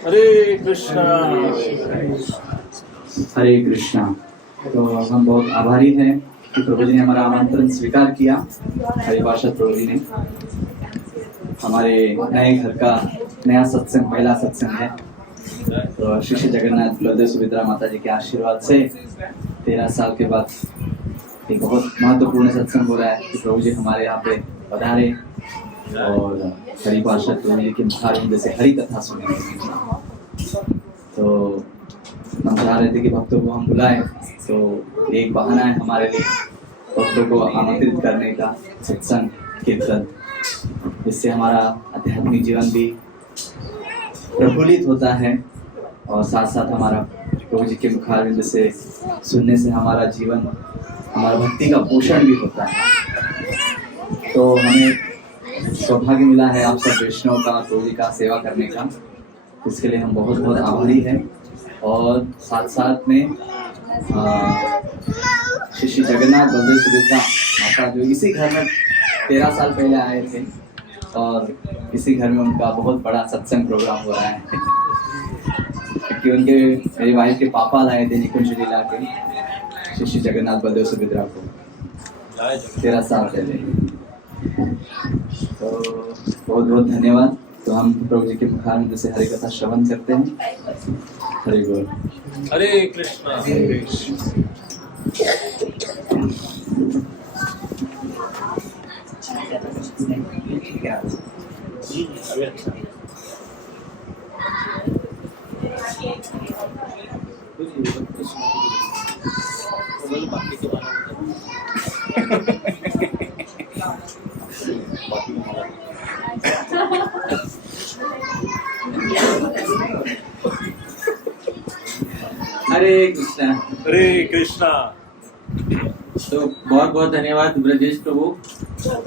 हरे कृष्णा। हरे कृष्णा। तो हम बहुत आभारी हैं कि प्रभु जी ने हमारा आमंत्रण स्वीकार किया। हरिपार्षद प्रभु जी ने हमारे नए घर का नया सत्संग, पहला सत्संग है। तो श्री श्री जगन्नाथ बलदेव सुभद्रा माता जी के आशीर्वाद से 13 साल के बाद एक बहुत महत्वपूर्ण सत्संग हो रहा है कि प्रभु जी हमारे यहाँ पे पधारे और हरिपार्षद प्रभु जी के मुखारविंद से हरि कथा सुनेंगे। तो हम चाह रहे थे कि भक्तों को हम बुलाएं, तो एक बहाना है हमारे लिए भक्तों को आमंत्रित करने का, सत्संग कीर्तन। इससे हमारा आध्यात्मिक जीवन भी प्रफुल्लित होता है और साथ साथ हमारा प्रभु जी के मुखारविंद से सुनने से हमारा जीवन, हमारा भक्ति का पोषण भी होता है। तो हमें सौभाग्य मिला है आप सब वैष्णव का, प्रभु जी का सेवा करने का। इसके लिए हम बहुत बहुत आभारी हैं। और साथ साथ में श्री जगन्नाथ बलदेव सुभद्रा माता जो इसी घर में 13 साल पहले आए थे और इसी घर में उनका बहुत बड़ा सत्संग प्रोग्राम हो रहा है क्योंकि उनके मेरी वाइफ के पापा लाए थे निकुंज लीला के श्री जगन्नाथ बलदेव सुभद्रा को 13 साल पहले। तो बहुत बहुत धन्यवाद। तो हम प्रभु जी के मुखारविंद से हरि कथा श्रवण करते हैं। हरि बोल। हरे कृष्णा। हरे कृष्ण। हरे कृष्णा। हरे कृष्णा। तो बहुत बहुत धन्यवाद ब्रजेश प्रभु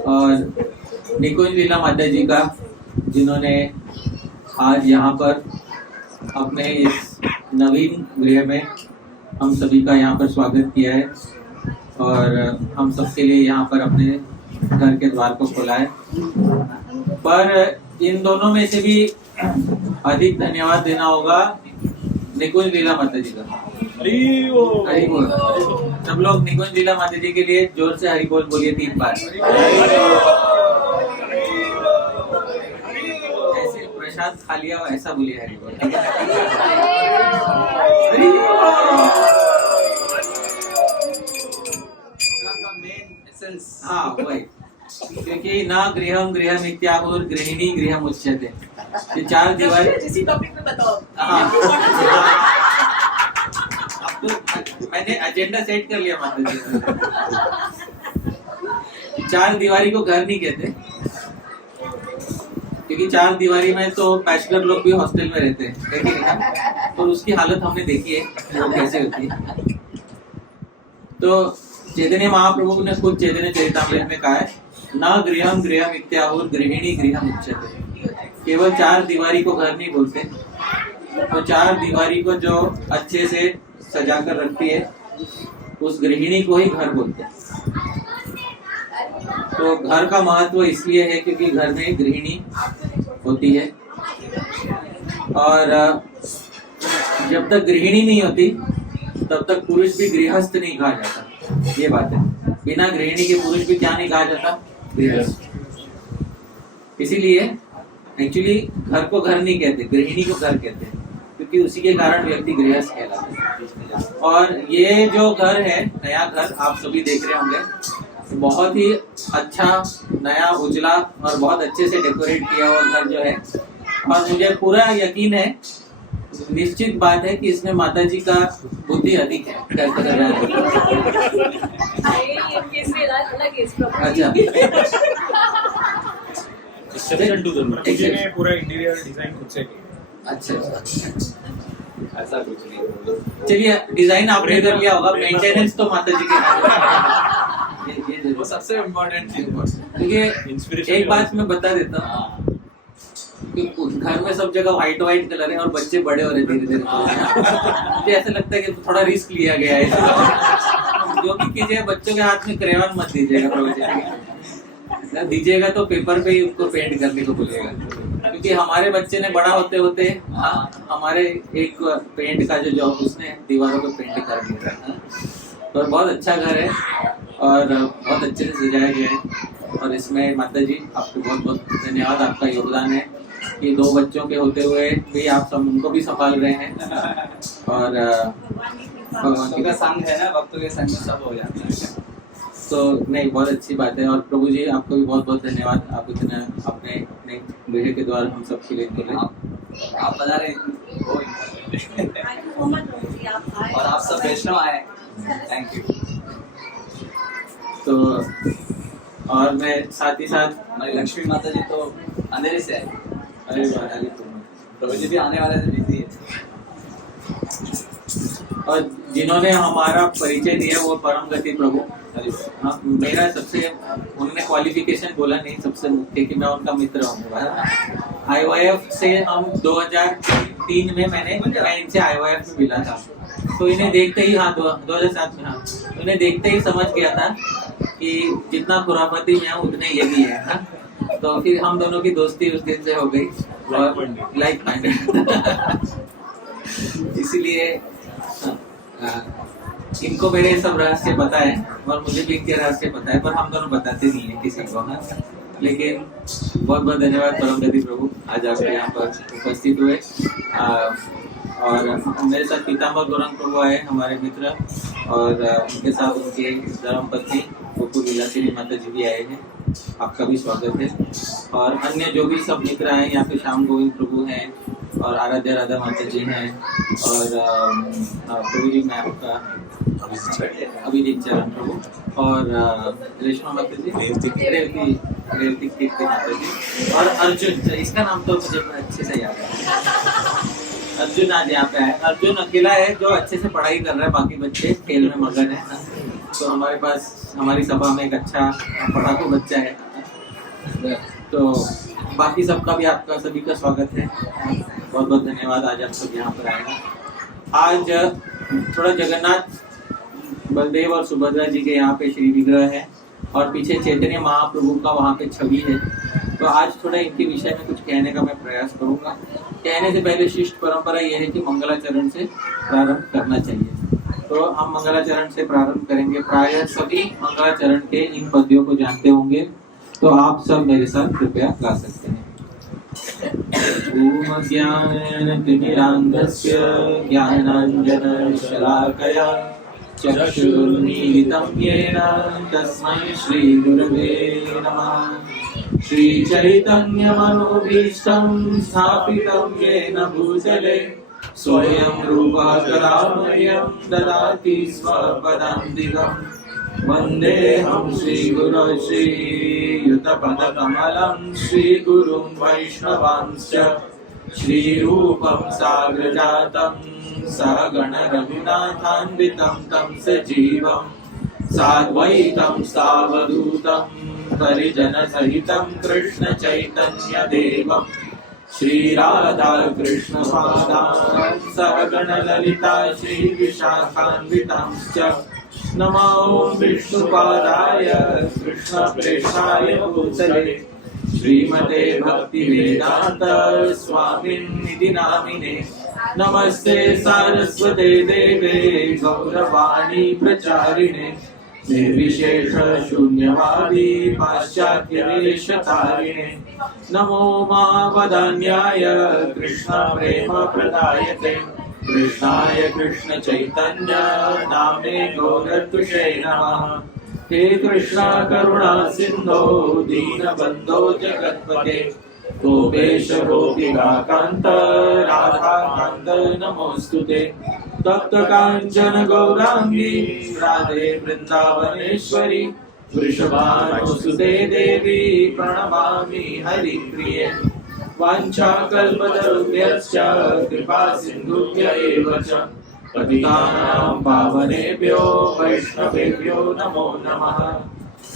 और निकुंज लीला माता जी का, जिन्होंने आज यहाँ पर अपने इस नवीन गृह में हम सभी का यहाँ पर स्वागत किया है और हम सबके लिए यहाँ पर अपने घर के द्वार को खोला है। पर इन दोनों में से भी अधिक धन्यवाद देना होगा निकुंज लीला माता जी का। हरि बोल। हरि बोल। सब लोग निकुंज लीला माता जी के लिए जोर से हरि बोल बोलिए 3 बार। ऐसे प्रसाद खा लिया ऐसा बोलिए हरि बोल। हरि बोल। हाँ वही, क्योंकि ना गृहम गृहम इत्याहुर गृहिणी गृहम उच्यते। ये 4 दीवार इसी टॉपिक में बताओ। हाँ अब तो मैंने एजेंडा सेट कर लिया माता जी। 4 दीवारी को घर नहीं कहते, क्योंकि 4 दीवारी में तो बैचलर लोग भी हॉस्टल में रहते हैं, तो उसकी हालत हमने देखी है वो कैसे होती है। तो चैतन्य महाप्रभु ने खुद चैतन्य चरितामृत में कहा है, न गृहम गृहम इत्याहुर गृहिणी गृहम उच्यते। केवल 4 दीवारी को घर नहीं बोलते, तो 4 दीवारी को जो अच्छे से सजा कर रखती है उस गृहिणी को ही घर बोलते हैं। तो घर का महत्व इसलिए है क्योंकि घर में गृहिणी होती है और जब तक गृहिणी नहीं होती तब तक पुरुष भी गृहस्थ नहीं कहा जाता। ये बात है, बिना गृहिणी के पुरुष भी क्या नहीं कहा जाता, गृहस्थ। इसीलिए एक्चुअली घर को घर नहीं कहते, गृहिणी को घर कहते हैं, क्योंकि उसी के कारण व्यक्ति गृहस्थ कहलाता है। और ये जो घर है, नया घर आप सभी देख रहे होंगे, बहुत ही अच्छा नया उजला और बहुत अच्छे से डेकोरेट किया हुआ घर जो है। और मुझे पूरा यकीन है, निश्चित बात है कि इसमें माता जी का बुद्धि अधिक है। अच्छा ने पूरा इंटीरियर डिजाइन खुद से किया। अच्छा ऐसा कुछ नहीं। चलिए, डिजाइन आपने कर लिया होगा, मेंटेनेंस तो माता जी के हाथ में। ये वो सबसे इम्पोर्टेंट चीज, क्योंकि एक बात मैं बता देता हूँ कि घर में सब जगह व्हाइट कलर है और बच्चे बड़े हो रहे धीरे धीरे। मुझे ऐसा लगता है कि थोड़ा रिस्क लिया गया है। जो भी कीजिए, बच्चों के हाथ में क्रेयॉन मत दीजिएगा, दीजिएगा तो पेपर पे ही उनको पेंट करने को बोलिएगा, क्योंकि क्योंकि हमारे बच्चे ने बड़ा होते होते हमारे एक पेंट का जो जॉब उसने दीवारों को पेंट कर दिया है। और बहुत अच्छा घर है और बहुत अच्छे से सजाया गया है। और इसमें माता जी आपको बहुत बहुत धन्यवाद, आपका योगदान है कि 2 बच्चों के होते हुए भी आप सब उनको भी संभाल रहे हैं। और भगवान का संग है ना, भक्तों के संग में सब हो जाता है। तो नहीं, बहुत अच्छी बात है। और प्रभु जी आपको भी बहुत बहुत धन्यवाद, आप इतना अपने गृह के द्वारा हम सब के लिए बोले। आप बता रहे और आप सब वैष्णव आए, थैंक यू। तो और मैं साथ ही साथ हमारी लक्ष्मी माता जी तो अंधेरे से आए, अरे प्रभु जी भी आने वाले थे, बिजी है। और जिन्होंने हमारा परिचय दिया वो परम गति प्रभु। हाँ, मेरा सबसे उन्होंने क्वालिफिकेशन बोला नहीं, सबसे मुख्य कि मैं उनका मित्र हूँ। IYF से हम 2003 में मैं इनसे IYF में मिला था। तो इन्हें देखते ही 2007 में तो इन्हें देखते ही समझ गया था कि जितना खुराफाती मैं हूँ उतने ये भी है। तो फिर हम दोनों की दोस्ती उस दिन से हो गई और लाइक माइंडेड। इसीलिए इनको मेरे सब रहस्य पता है और मुझे भी इनके रहस्य पता है, पर हम दोनों बताते नहीं है किसी को। लेकिन बहुत बहुत धन्यवाद परम गति प्रभु, आज आप यहाँ पर उपस्थित हुए। और मेरे साथ पीताम्बर गौरंग प्रभु आए, हमारे मित्र, और उनके साथ उनके धर्म पत्नी गोकुल लीलाश्री माता जी भी आए हैं। आपका भी स्वागत है। और अन्य जो भी सब मित्र आए यहाँ पे, श्याम गोविंद प्रभु हैं और आराध्या राधा माता जी हैं, और प्रभु जी मैं आपका अभिजीत चरण प्रभु, और रेशमा माता जी, रेवती कीर्ति माता जी, और अर्जुन, इसका नाम तो मुझे अच्छे से याद है। अर्जुन आज यहाँ पे है। अर्जुन अकेला है जो अच्छे से पढ़ाई कर रहा है, बाकी बच्चे खेल में मगन है। तो हमारे पास हमारी सभा में एक अच्छा पढ़ाकू बच्चा है। तो बाकी सबका भी आपका सभी का स्वागत है। बहुत बहुत धन्यवाद, आज आप सब यहाँ पर आए। आज थोड़ा जगन्नाथ बलदेव और सुभद्रा जी के यहाँ पे श्री विग्रह है और पीछे चैतन्य महाप्रभु का वहाँ पे छवि है। तो आज थोड़ा इनके विषय में कुछ कहने का मैं प्रयास करूंगा। कहने से पहले शिष्ट परंपरा यह है कि मंगलाचरण से प्रारंभ करना चाहिए। तो हम मंगलाचरण से प्रारंभ करेंगे। प्रायः सभी मंगलाचरण के इन पद्यों को जानते होंगे, तो आप सब मेरे साथ कृपया गा सकते हैं। ओम ज्ञानतिमिरान्धस्य ज्ञानाञ्जनशलाकया चक्षुरुन्मीलितं येन तस्मै श्रीगुरवे नमः। श्रीचैतन्यमनोभीष्टं स्थापितं येन भूतले स्वयं रूपः कदा मह्यं ददाति स्वपदान्तिकम्। वन्देऽहं श्रीगुरो श्रीयुतपदकमलं श्रीगुरुं वैष्णवांश्च श्रीरूपं साग्रजातं सहगण रघुनाथान्वितं तं सजीवं साद्वैतं सावधूतं परिजनसहितं कृष्ण चैतन्य देवं श्रीराधा कृष्ण पादान् सहगण ललिता श्री विशाखान्वितांश्च नमो विष्णुपादाय कृष्ण प्रेष्ठाय भूतले श्रीमते भक्ति वेदांत स्वामिनिधि नामिने नमस्ते सारस्वते देवे गौरवाणी प्रचारिणे निर्विशेष शून्यवादी पाश्चात्य वेशतारिणे नमो महावदान्याय कृष्ण प्रेम प्रदायते कृष्णाय कृष्ण चैतन्य नामे गौरतुषे नमः। हे कृष्णा करुणा सिंधो दीनबंधो जगत्पते गोपेश गोपिका कांत राधा कांत नमोस्तुते तप्त कांचन गौरांगी राधे वृंदावनेश्वरी वृषभानुसुते देवी प्रणमामि हरिप्रिये वाञ्छाकल्पतरुभ्यश्च कृपा सिन्धुभ्य एव च पतितानां पावनेभ्यो वैष्णवेभ्यो नमो नमः।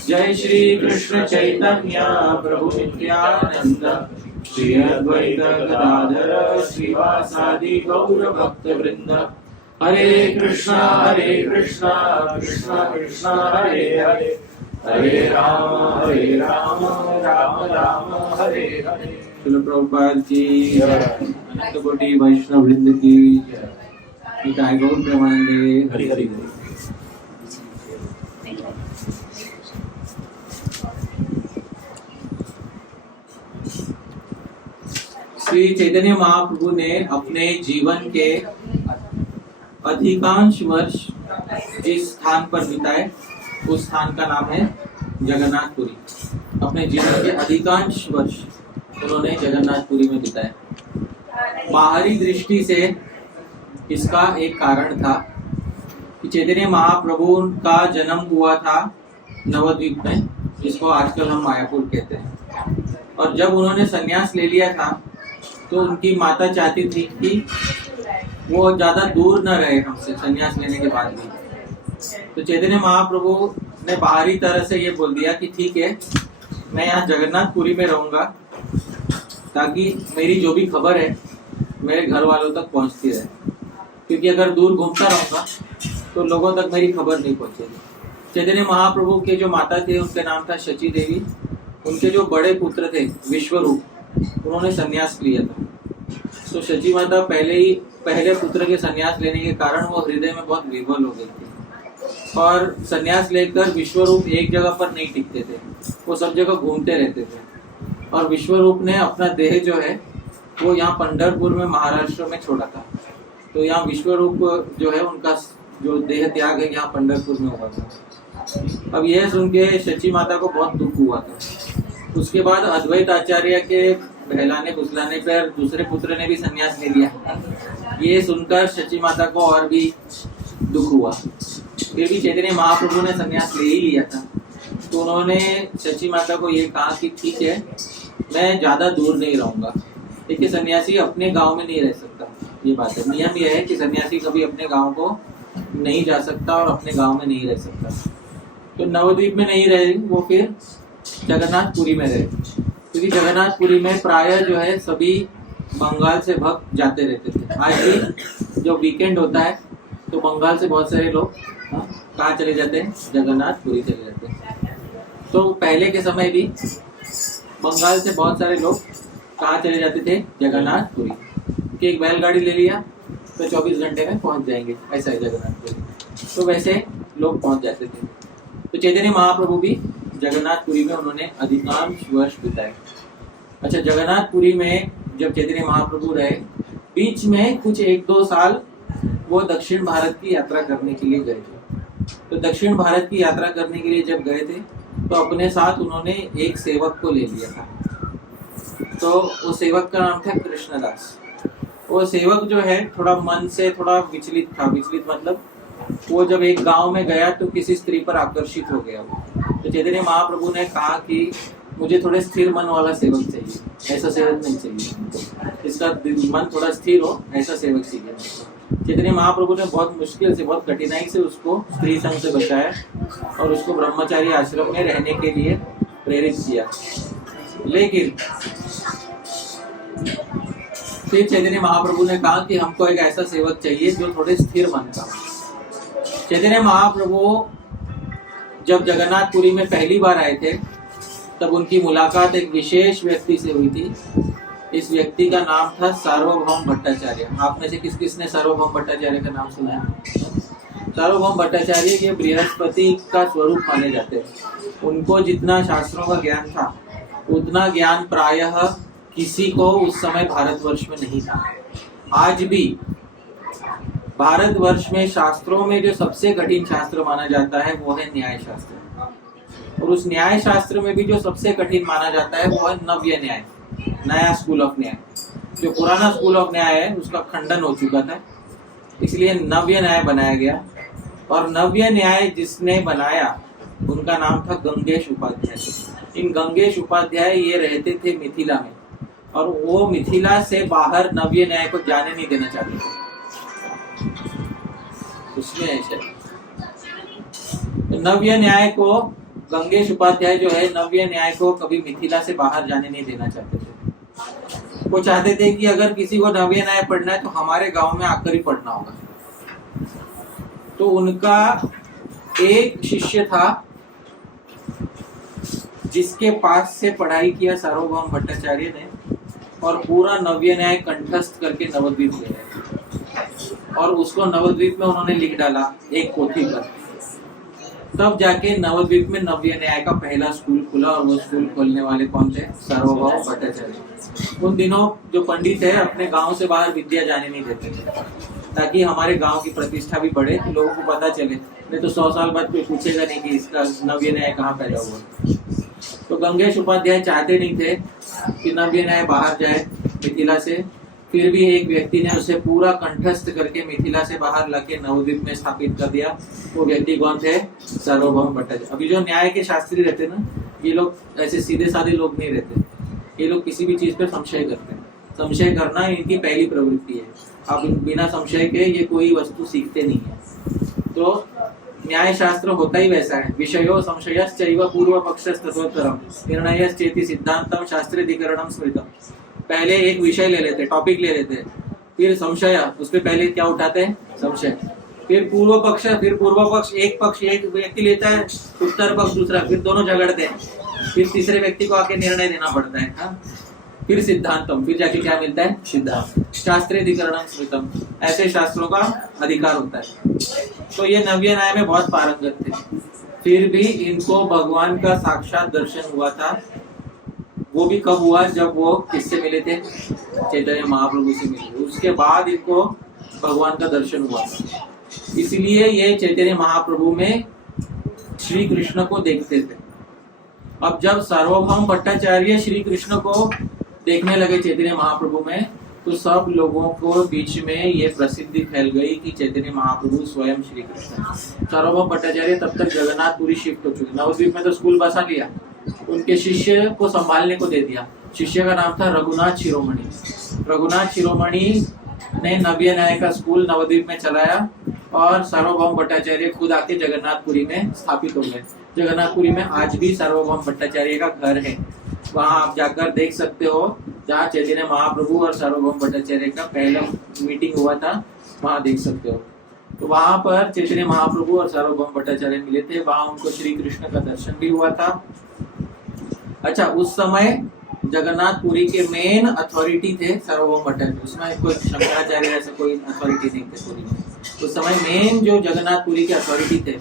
जय श्री कृष्ण चैतन्य प्रभु नित्यानंद श्री अद्वैत गदाधर श्रीवासादि गौर भक्त वृंद। हरे कृष्णा कृष्णा कृष्णा हरे हरे हरे राम राम राम हरे हरे। श्रील प्रभुपाद की, अनंत कोटि वैष्णव वृंद की, निताय गौर प्रेमानंदे, हरि हरि। श्री चैतन्य महाप्रभु ने अपने जीवन के अधिकांश वर्ष जिस स्थान पर बिताए उस स्थान का नाम है जगन्नाथपुरी। अपने जीवन के अधिकांश वर्ष उन्होंने जगन्नाथपुरी में बिताए। बाहरी दृष्टि से इसका एक कारण था कि चैतन्य महाप्रभु का जन्म हुआ था नवद्वीप में, जिसको आजकल हम मायापुर कहते हैं। और जब उन्होंने संन्यास ले लिया था तो उनकी माता चाहती थी कि वो ज्यादा दूर न रहे हमसे संन्यास लेने के बाद भी। तो चैतन्य महाप्रभु ने बाहरी तरह से ये बोल दिया कि ठीक है, मैं यहाँ जगन्नाथपुरी में रहूंगा ताकि मेरी जो भी खबर है मेरे घर वालों तक पहुंचती रहे, क्योंकि अगर दूर घूमता रहूंगा तो लोगों तक मेरी खबर नहीं पहुंचेगी। चैतन्य महाप्रभु के जो माता थे उनका नाम था शची देवी। उनके जो बड़े पुत्र थे विश्वरूप, उन्होंने संन्यास लिया था। तो शची माता पहले पुत्र के संन्यास लेने के कारण वो हृदय में बहुत विवल हो गई थी और संन्यास लेकर विश्वरूप एक जगह पर नहीं टिकते थे, वो सब जगह घूमते रहते थे। और विश्वरूप ने अपना देह जो है वो यहाँ पंढरपुर में महाराष्ट्र में छोड़ा था। तो यहाँ विश्वरूप जो है उनका जो देह त्याग है यहाँ पंढरपुर में हुआ था। अब यह सुन के शची माता को बहुत दुख हुआ था। उसके बाद अद्वैत आचार्य के बहलाने फुसलाने पर दूसरे पुत्र ने भी संन्यास ले लिया। ये सुनकर शची माता को और भी दुख हुआ। फिर भी चैतन्य महाप्रभु ने संन्यास ले ही लिया था, तो उन्होंने शची माता को ये कहा कि ठीक है, मैं ज्यादा दूर नहीं रहूंगा। देखिए, सन्यासी अपने गांव में नहीं रह सकता, ये बात है। नियम यह है कि सन्यासी कभी अपने गांव को नहीं जा सकता और अपने गांव में नहीं रह सकता। तो नवद्वीप में नहीं रहे वो, फिर जगन्नाथपुरी में रहे, क्योंकि जगन्नाथपुरी में प्रायः जो है सभी बंगाल से भक्त जाते रहते थे। आज भी जो वीकेंड होता है तो बंगाल से बहुत सारे लोग कहाँ चले जाते हैं, जगन्नाथपुरी चले जाते हैं। तो पहले के समय भी बंगाल से बहुत सारे लोग कहाँ चले जाते थे, जगन्नाथपुरी। कि एक बैलगाड़ी ले लिया तो 24 घंटे में पहुंच जाएंगे, ऐसा है जगन्नाथपुरी। तो वैसे लोग पहुंच जाते थे। तो चैतन्य महाप्रभु भी जगन्नाथपुरी में उन्होंने अधिकांश वर्ष बिताए। अच्छा, जगन्नाथपुरी में जब चैतन्य महाप्रभु रहे, बीच में कुछ 1-2 साल वो दक्षिण भारत की यात्रा करने के लिए गए थे। तो दक्षिण भारत की यात्रा करने के लिए जब गए थे तो अपने साथ उन्होंने एक सेवक को ले लिया था। तो वो सेवक का नाम था कृष्णदास। वो सेवक जो है थोड़ा मन से थोड़ा विचलित था। विचलित मतलब वो जब एक गांव में गया तो किसी स्त्री पर आकर्षित हो गया वो। तो चैतन्य महाप्रभु ने कहा कि मुझे थोड़े स्थिर मन वाला सेवक चाहिए, ऐसा सेवक नहीं चाहिए, इसका मन थोड़ा स्थिर हो, ऐसा सेवक चाहिए। चैतन्य महाप्रभु ने बहुत मुश्किल से, बहुत कठिनाई से उसको स्त्री संग से बचाया और उसको ब्रह्मचारी आश्रम में रहने के लिए प्रेरित किया। लेकिन फिर चैतन्य महाप्रभु ने कहा कि हमको एक ऐसा सेवक चाहिए जो थोड़े स्थिर मन का हो। चैतन्य महाप्रभु जब जगन्नाथपुरी में पहली बार आए थे तब उनकी मुलाकात एक विशेष व्यक्ति से हुई थी। इस व्यक्ति का नाम था सार्वभौम भट्टाचार्य। आप में से किस किसने सार्वभौम भट्टाचार्य का नाम सुना है? सार्वभौम भट्टाचार्य ये बृहस्पति का स्वरूप माने जाते हैं। उनको जितना शास्त्रों का ज्ञान था उतना ज्ञान प्रायः किसी को उस समय भारतवर्ष में नहीं था। आज भी भारतवर्ष में शास्त्रों में जो सबसे कठिन शास्त्र माना जाता है वो है न्याय शास्त्र। और उस न्याय शास्त्र में भी जो सबसे कठिन माना जाता है वो है नव्य न्याय, नया स्कूल ऑफ न्याय। जो पुराना स्कूल ऑफ न्याय है उसका खंडन हो चुका था, इसलिए नव्य न्याय बनाया गया। और नव्य न्याय जिसने बनाया उनका नाम था गंगेश उपाध्याय। इन गंगेश उपाध्याय ये रहते थे मिथिला में, और वो मिथिला से बाहर नव्य न्याय को जाने नहीं देना चाहते थे। उसमें ऐसे तो नव्य न्याय को, गंगेश उपाध्याय जो है नव्य न्याय को कभी मिथिला से बाहर जाने नहीं देना चाहते थे। वो चाहते थे कि अगर किसी को नव्य न्याय पढ़ना है तो हमारे गांव में आकर ही पढ़ना होगा। तो उनका एक शिष्य था जिसके पास से पढ़ाई किया सार्वभौम भट्टाचार्य ने, और पूरा नव्य न्याय कंठस्थ करके नवद्वीप ले गए और उसको नवद्वीप में उन्होंने लिख डाला एक पोथी पर। तब जाके नवद्वीप में नव्य न्याय का पहला स्कूल खुला और वो स्कूल खोलने वाले कौन थे? सार्वभौम भट्टाचार्य। उन दिनों जो पंडित है अपने गांव से बाहर विद्या जाने नहीं देते थे, ताकि हमारे गांव की प्रतिष्ठा भी बढ़े, तो लोगों को पता चले। नहीं तो 100 साल बाद कोई पूछेगा नहीं कि इसका नव्य न्याय कहाँ पैदा हुआ। तो गंगेश उपाध्याय चाहते नहीं थे कि नव्य न्याय बाहर जाए मिथिला से, फिर भी एक व्यक्ति ने उसे पूरा कंठस्थ करके मिथिला से बाहर लाके नवद्वीप में स्थापित कर दिया। वो व्यक्ति कौन थे? सार्वभौम भट्टाचार्य। अभी जो न्याय के शास्त्री रहते ना, ये लोग ऐसे सीधे साधे लोग नहीं रहते, ये लोग किसी भी चीज पे संशय करते हैं। संशय करना इनकी पहली प्रवृत्ति है। अब बिना संशय के ये कोई वस्तु सीखते नहीं है। तो न्याय शास्त्र होता ही वैसा है। विषयो संशयश्चैव पूर्व पक्षस्ततोत्तरम निर्णयश्चेति सिद्धांतम शास्त्राधिकरणम स्मृतम। पहले एक विषय ले लेते, टॉपिक ले लेते, फिर संशय, उस पे पहले क्या उठाते हैं? संशय। फिर पूर्व पक्ष, एक पक्ष एक व्यक्ति लेता है, उत्तर पक्ष दूसरा, फिर दोनों झगड़ते हैं, फिर तीसरे व्यक्ति को आके निर्णय देना पड़ता है। हाँ? फिर सिद्धांतम, फिर जाके क्या मिलता है? सिद्धांत। शास्त्राधिकरणम स्मृतम, ऐसे शास्त्रों का अधिकार होता है। तो ये नव्य न्याय में बहुत पारंगत थे। फिर भी इनको भगवान का साक्षात दर्शन हुआ था। वो भी कब हुआ? जब वो किससे मिले थे? चैतन्य महाप्रभु से मिले। उसके बाद इनको भगवान का दर्शन हुआ। इसलिए ये चैतन्य महाप्रभु में श्री कृष्ण को देखते थे। अब जब सार्वभौम भट्टाचार्य श्री कृष्ण को देखने लगे चैतन्य महाप्रभु में, तो सब लोगों को बीच में ये प्रसिद्धि फैल गई कि चैतन्य महाप्रभु स्वयं श्री कृष्ण। सार्वभौम भट्टाचार्य तब तक जगन्नाथपुरी शिफ्ट हो चुके। नवद्वीप में तो स्कूल बसा लिया, उनके शिष्य को संभालने को दे दिया। शिष्य का नाम था रघुनाथ शिरोमणि। रघुनाथ शिरोमणि ने नव्य न्याय का स्कूल नवद्वीप में चलाया और सार्वभौम भट्टाचार्य खुद आके जगन्नाथपुरी में स्थापित हो गए। जगन्नाथपुरी में आज भी सार्वभौम भट्टाचार्य का घर है। वहां आप जाकर देख सकते हो, जहाँ चैतन्य महाप्रभु और सार्वभौम भट्टाचार्य का पहला मीटिंग हुआ था, वहां देख सकते हो। तो वहां पर चैतन्य महाप्रभु और सार्वभौम भट्टाचार्य मिले थे। वहां उनको श्री कृष्ण का दर्शन भी हुआ था। अच्छा, उस समय जगन्नाथपुरी के मेन अथॉरिटी थे सार्वभौम भट्टाचार्य। उसमें कोई शंकराचार्य ऐसे कोई अथॉरिटी नहीं थे पुरी में। उस समय मेन जो जगन्नाथपुरी के अथॉरिटी थे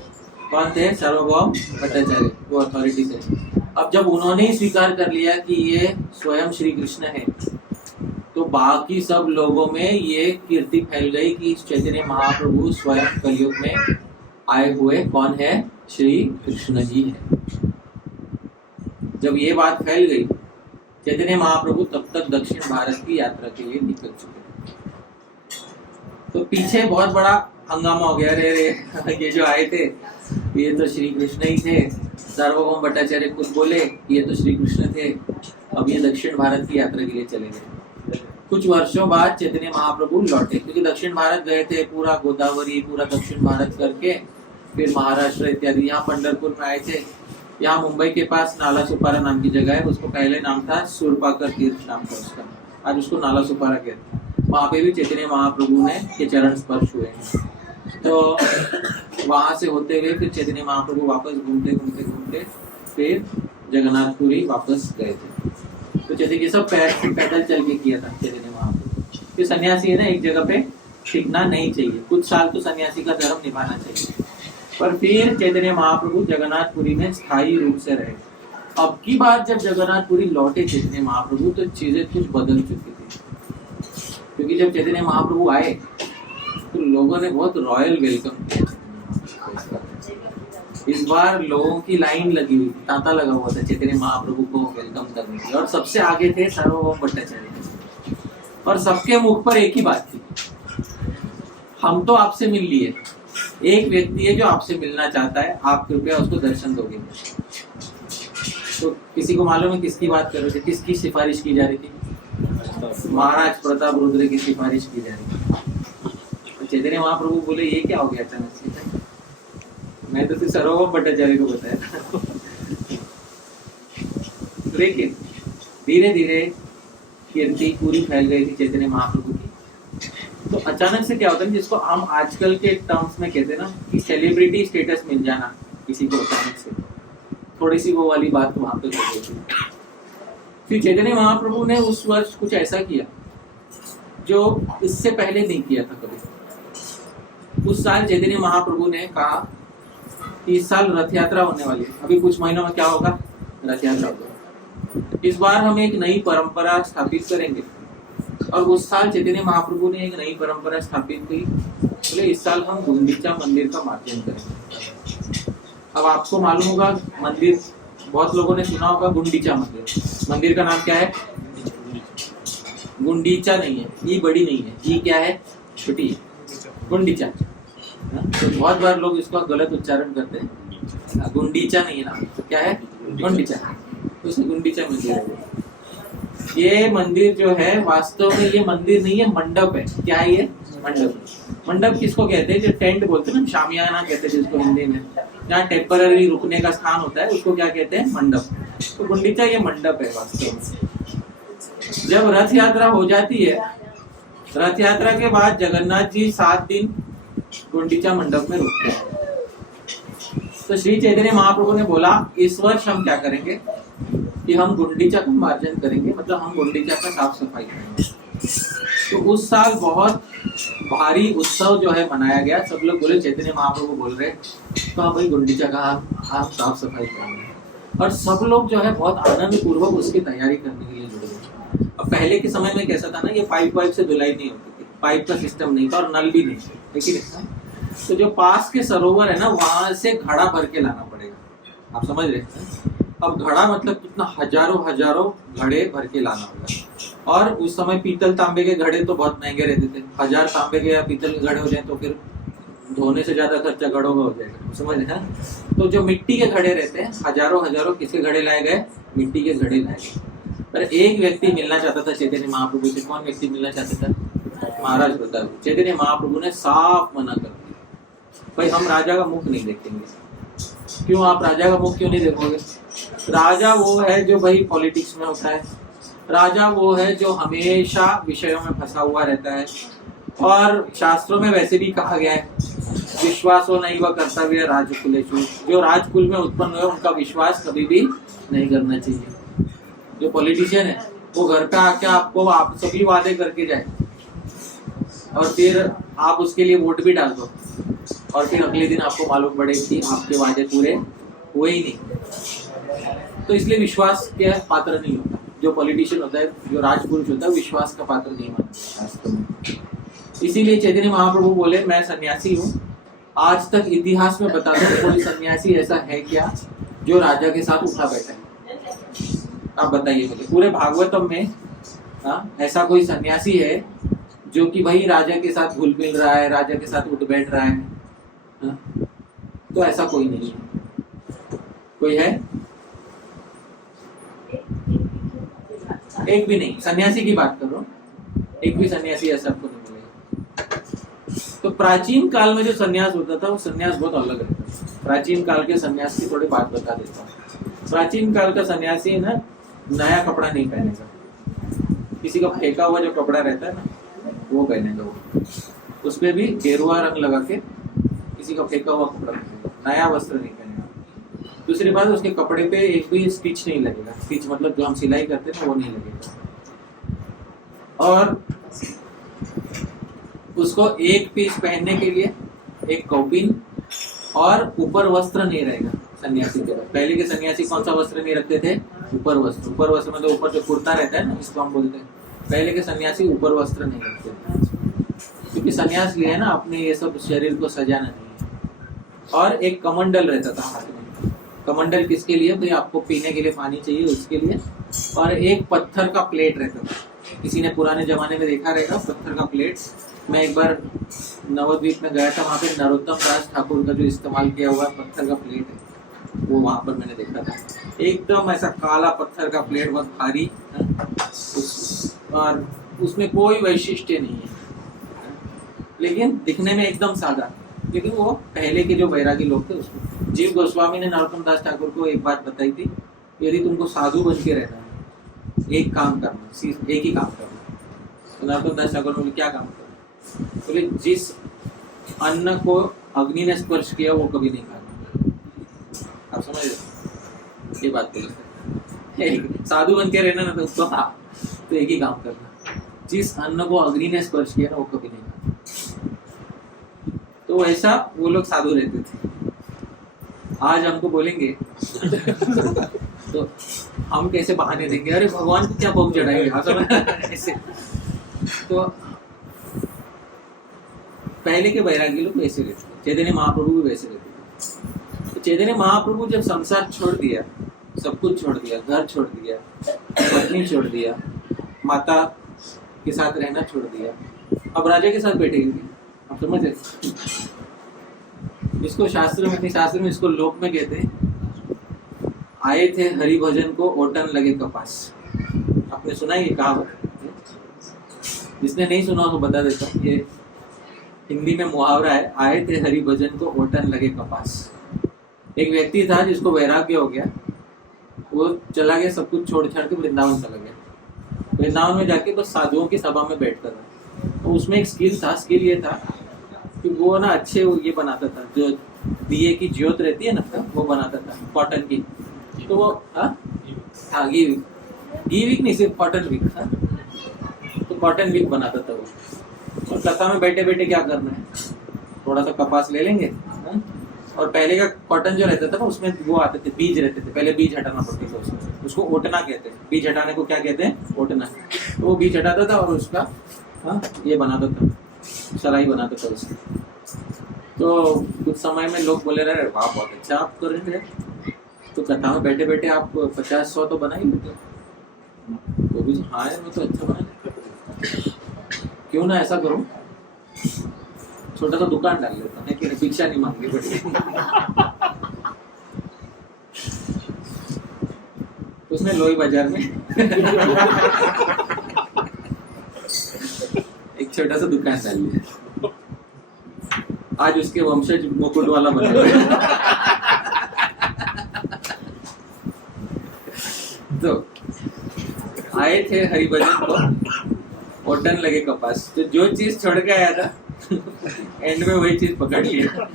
कौन थे? सार्वभौम भट्टाचार्य, वो अथॉरिटी थे। अब जब उन्होंने ही स्वीकार कर लिया कि ये स्वयं श्री कृष्ण है, तो बाकी सब लोगों में ये कीर्ति फैल गई कि चैतन्य महाप्रभु स्वयं कलयुग में आए हुए कौन है? श्री कृष्ण जी है। जब ये बात फैल गई, चैतन्य महाप्रभु तब तक दक्षिण भारत की यात्रा के लिए निकल चुके थे। तो पीछे बहुत बड़ा हंगामा हो गया। अरे ये जो आए थे ये तो श्री कृष्ण ही थे। सार्वभौम भट्टाचार्य खुद बोले ये तो श्री कृष्ण थे। अब ये दक्षिण भारत की यात्रा के लिए चले गए। कुछ वर्षों बाद चैतन्य महाप्रभु लौटे, क्योंकि दक्षिण भारत गए थे, पूरा गोदावरी, पूरा दक्षिण भारत करके फिर महाराष्ट्र इत्यादि। यहाँ पंढरपुर में आए थे। यहाँ मुंबई के पास नाला सुपारा नाम की जगह है, उसको पहले नाम था सुरपाकर तीर्थ नाम था उसका, आज उसको नाला सुपारा कहते हैं। वहाँ पे भी चैतन्य महाप्रभु ने के चरण स्पर्श हुए। तो वहां से होते हुए फिर चैतन्य महाप्रभु वापस घूमते फिर जगन्नाथपुरी वापस गए थे। तो चैतन्य ये सब पैदल चल के किया था चैतन्य महाप्रभु। फिर सन्यासी है ना, एक जगह पे टिकना नहीं चाहिए, कुछ साल तो सन्यासी का धर्म निभाना चाहिए। पर फिर चैतन्य महाप्रभु जगन्नाथपुरी में स्थायी रूप से रहे। अब की बार जब जगन्नाथपुरी लौटे चैतन्य महाप्रभु, तो चीजें कुछ बदल चुकी थी, क्योंकि जब चैतन्य महाप्रभु आए तो लोगों ने बहुत रॉयल वेलकम किया। इस बार लोगों की लाइन लगी हुई, तांता लगा हुआ था चैतन्य महाप्रभु को वेलकम करने के लिए। और सबसे आगे थे सार्वभौम भट्टाचार्य। और सबके मुख पर एक ही बात थी, हम तो आपसे मिल लिए, एक व्यक्ति है जो आपसे मिलना चाहता है, आप कृपया उसको दर्शन दोगे। तो किसी को मालूम है किसकी बात कर रहे थे? किसकी सिफारिश की जा रही थी? महाराज प्रताप रुद्र की सिफारिश की जा रही थी। चैतन्य महाप्रभु बोले ये क्या हो गया अचानक से? मैं तो सार्वभौम भट्टाचार्य को बताया। लेकिन धीरे धीरे कीर्ति पूरी फैल गई थी चैतन्य महाप्रभु की। तो अचानक से क्या होता है, जिसको हम आजकल के टर्म्स में कहते हैं ना कि सेलिब्रिटी स्टेटस मिल जाना किसी को अचानक से, थोड़ी सी वो वाली बात वहां पे हो गई थी। श्री चैतन्य महाप्रभु ने उस वर्ष कुछ ऐसा किया जो इससे पहले नहीं किया था कभी। उस साल चैतन्य महाप्रभु ने कहा कि इस साल रथ यात्रा होने वाली है, अभी कुछ महीनों में क्या होगा, रथ यात्रा होगा। इस बार हम एक नई परंपरा स्थापित करेंगे। और उस साल चैतन्य महाप्रभु ने एक नई परंपरा स्थापित की, बोले इस साल हम गुंडीचा मंदिर का मार्जन करेंगे। अब आपको मालूम होगा मंदिर, बहुत लोगों ने सुना होगा गुंडीचा मंदिर। मंदिर का नाम क्या है? गुंडीचा नहीं है, ई बड़ी नहीं है, ई क्या है, छोटी है, गुंडीचा। तो बहुत बार लोग इसका गलत उच्चारण करते हैं, गुंडीचा नहीं है नाम, तो क्या है, गुंडीचा। तो इसे गुंडीचा मंदिर है। ये मंदिर जो है वास्तव में ये मंदिर नहीं है, मंडप है। क्या है ये? मंडप। मंडप किसको कहते हैं? जो टेंट बोलते हैं ना, शामियाना कहते हैं जिसको हिंदी में, जहाँ टेम्पररी रुकने का स्थान होता है उसको क्या कहते हैं? मंडप। तो गुंडीचा ये मंडप है वास्तव में। जब रथ यात्रा हो जाती है, रथ यात्रा के बाद जगन्नाथ जी 7 दिन गुंडीचा मंडप में रुकते हैं। तो श्री चैतन्य महाप्रभु ने बोला इस वर्ष हम क्या करेंगे कि हम गुंडीचा का मार्जन करेंगे, मतलब हम गुंडीचा का साफ सफाई करेंगे। तो उस साल बहुत भारी उत्सव जो है मनाया गया। सब लोग बोले, चैतन्य महाप्रभु बोल रहे तो हाँ भाई गुंडीचा का हम साफ सफाई करेंगे। और सब लोग जो है बहुत आनंद पूर्वक उसकी तैयारी करने के लिए जुड़े हुए। अब पहले के समय में कैसा था ना, ये पाइप वाइप से धुलाई नहीं होती थी, पाइप का सिस्टम नहीं था और नल भी नहीं था, लेकिन तो जो पास के सरोवर है ना, वहां से घड़ा भर के लाना पड़ेगा। आप समझ रहे हैं? अब घड़ा मतलब कितना, हजारों घड़े भर के लाना होगा। और उस समय पीतल तांबे के घड़े तो बहुत महंगे रहते थे। 1000 तांबे के या पीतल के घड़े हो जाए तो फिर धोने से ज्यादा खर्चा घड़ों में हो जाएगा, समझ रहे हैं? तो जो मिट्टी के घड़े रहते हैं, हजारों किसके घड़े लाए गए? मिट्टी के घड़े लाए गए। पर एक व्यक्ति मिलना चाहता था चैतन्य महाप्रभु से। कौन व्यक्ति मिलना चाहता था? महाराज प्रताप। चैतन्य महाप्रभु ने साफ मना कर दिया, भाई हम राजा का मुख नहीं देखेंगे। क्यों? आप राजा का मुख क्यों नहीं देखोगे? राजा वो है जो भाई पॉलिटिक्स में होता है, राजा वो है जो हमेशा विषयों में फंसा हुआ रहता है। और शास्त्रों में वैसे भी कहा गया है, विश्वासो नहीं व कर्तव्य राजकुलेषु। जो राजकुल में उत्पन्न हुए उनका विश्वास कभी भी नहीं करना चाहिए। जो पॉलिटिशियन है वो घर पे आके आपको आप सभी वादे करके जाए और फिर आप उसके लिए वोट भी डाल दो और फिर अगले दिन आपको मालूम पड़े कि आपके वादे पूरे हुए ही नहीं। तो इसलिए विश्वास के पात्र नहीं होता। जो पॉलिटिशियन होता है, जो राजपुरुष होता है, विश्वास का पात्र नहीं मानता। इसीलिए चैतन्य महाप्रभु बोले मैं सन्यासी हूँ, आज तक इतिहास में बता दो कोई सन्यासी ऐसा है क्या जो राजा के साथ उठा बैठा है? आप बताइए मुझे। पूरे भागवतम में ऐसा कोई सन्यासी है जो कि भाई राजा के साथ घुल मिल रहा है, राजा के साथ उठ बैठ रहा है? तो ऐसा कोई नहीं है। कोई है? एक भी नहीं। सन्यासी की बात कर रहा हूँ, एक भी सन्यासी ऐसा आपको नहीं मिलेगा। तो प्राचीन काल में जो सन्यास होता था वो सन्यास बहुत अलग रहता था। प्राचीन काल के सन्यास की थोड़ी बात बता देता हूँ। प्राचीन काल का सन्यासी ना नया कपड़ा नहीं पहनेगा, किसी का फेंका हुआ जो कपड़ा रहता है ना वो पहनेगा। वो उसमें भी गेरुआ रंग लगा के किसी का फेंका हुआ कपड़ा पहनेगा, नया वस्त्र नहीं पहनेगा। दूसरी बात, उसके कपड़े पे एक भी स्टिच नहीं लगेगा। स्टिच मतलब जो हम सिलाई करते हैं ना वो नहीं लगेगा। और उसको एक पीस पहनने के लिए एक कौपीन और ऊपर वस्त्र नहीं रहेगा सन्यासी के। पहले के सन्यासी कौन सा वस्त्र नहीं रखते थे? ऊपर वस्त्र। ऊपर वस्त्र में तो ऊपर जो कुर्ता रहता है ना, इसको हम बोलते हैं। पहले के सन्यासी ऊपर वस्त्र नहीं रखते थे, क्योंकि सन्यास लिया है ना अपने ये सब शरीर को सजाना नहीं है। और एक कमंडल रहता था हाथ में। कमंडल किसके लिए? भाई आपको पीने के लिए पानी चाहिए उसके लिए। और एक पत्थर का प्लेट रहता था। किसी ने पुराने जमाने में देखा रहेगा पत्थर का प्लेट। मैं एक बार नवद्वीप में गया था, वहाँ पे नरोत्तम दास ठाकुर का जो इस्तेमाल किया हुआ पत्थर का प्लेट है वो वहाँ पर मैंने देखा था। एकदम ऐसा काला पत्थर का प्लेट, बहुत भारी, और उसमें कोई वैशिष्ट्य नहीं है, लेकिन दिखने में एकदम सादा। लेकिन वो पहले के जो बैरागी लोग थे उसको। जीव गोस्वामी ने नरोत्तम दास ठाकुर को एक बात बताई थी, यदि तुमको साधु बन के रहना है एक काम करना, सिर्फ एक ही काम करना। तो नरोत्तम दास ठाकुर ने क्या काम करना? बोले जिस अन्न को अग्नि ने स्पर्श किया वो कभी नहीं खाना। आप समझ रहे ये बात बोले? साधु बन के रहना ना, तो उसको हाँ, तो एक ही काम करना, जिस अन्न को अग्नि ने स्पर्श किया ना वो कभी नहीं खाना। तो ऐसा वो लोग साधु रहते थे। आज हमको बोलेंगे तो हम कैसे बहाने देंगे, अरे भगवान को क्या भोग चढ़ाएंगे ऐसे। तो पहले के बैरागी लोग वैसे रहते थे, चैतन्य महाप्रभु भी वैसे रहते थे। तो चैतन्य महाप्रभु जब संसार छोड़ दिया, सब कुछ छोड़ दिया, घर छोड़ दिया, पत्नी छोड़ दिया, माता के साथ रहना छोड़ दिया, अब राजा के साथ बैठेंगे, आप समझ रहे? इसको शास्त्र में इसको लोक में कहते हैं, आए थे हरि भजन को ओटन लगे कपास। आपने सुना ये कहावत? जिसने नहीं सुना तो बता देता हूँ, ये हिंदी में मुहावरा है, आए थे हरि भजन को ओटन लगे कपास। एक व्यक्ति था जिसको वैराग्य हो गया, वो चला गया, सब कुछ छोड़ छाड़ के वृंदावन चला गया। वृंदावन में जाके बस साधुओं की सभा में बैठता था। तो उसमें एक स्किल ये था कि वो ना अच्छे ये बनाता था, जो दिए की ज्योत रहती है ना, वो बनाता था कॉटन की। तो वो हाँ घी विक नहीं, सिर्फ कॉटन विक था। तो कॉटन विक बनाता था वो। और कथा में बैठे बैठे क्या करना है, थोड़ा सा कपास ले लेंगे, और पहले का कॉटन जो रहता था ना, उसमें वो आते थे, बीज रहते थे, पहले बीज हटाना पड़ता था उसमें, उसको ओटना कहते हैं। बीज हटाने को क्या कहते हैं? ओटना। तो वो बीज हटाता था और उसका ये बनाता था, सलाई बनाता था उसकी। तो कुछ समय में लोग बोले रहे, वाह बहुत अच्छा आप कर रहे हैं, तो कथा में बैठे बैठे आप 50-100 तो बना ही लेते हो। वो भी हाँ मैं तो अच्छा बना, क्यों ना ऐसा करूं, छोटा सा दुकान डाल लेता हूँ कि भिक्षा नहीं मांगनी पड़ती। उसने लोही बाजार में एक छोटा सा दुकान डाल लिया। आज उसके वंशज मुकुट वाला बने हुए। तो आए थे हरिभजन को ओटन लगे कपास। तो जो चीज छोड़ के आया था एंड में वही चीज पकड़ लिया।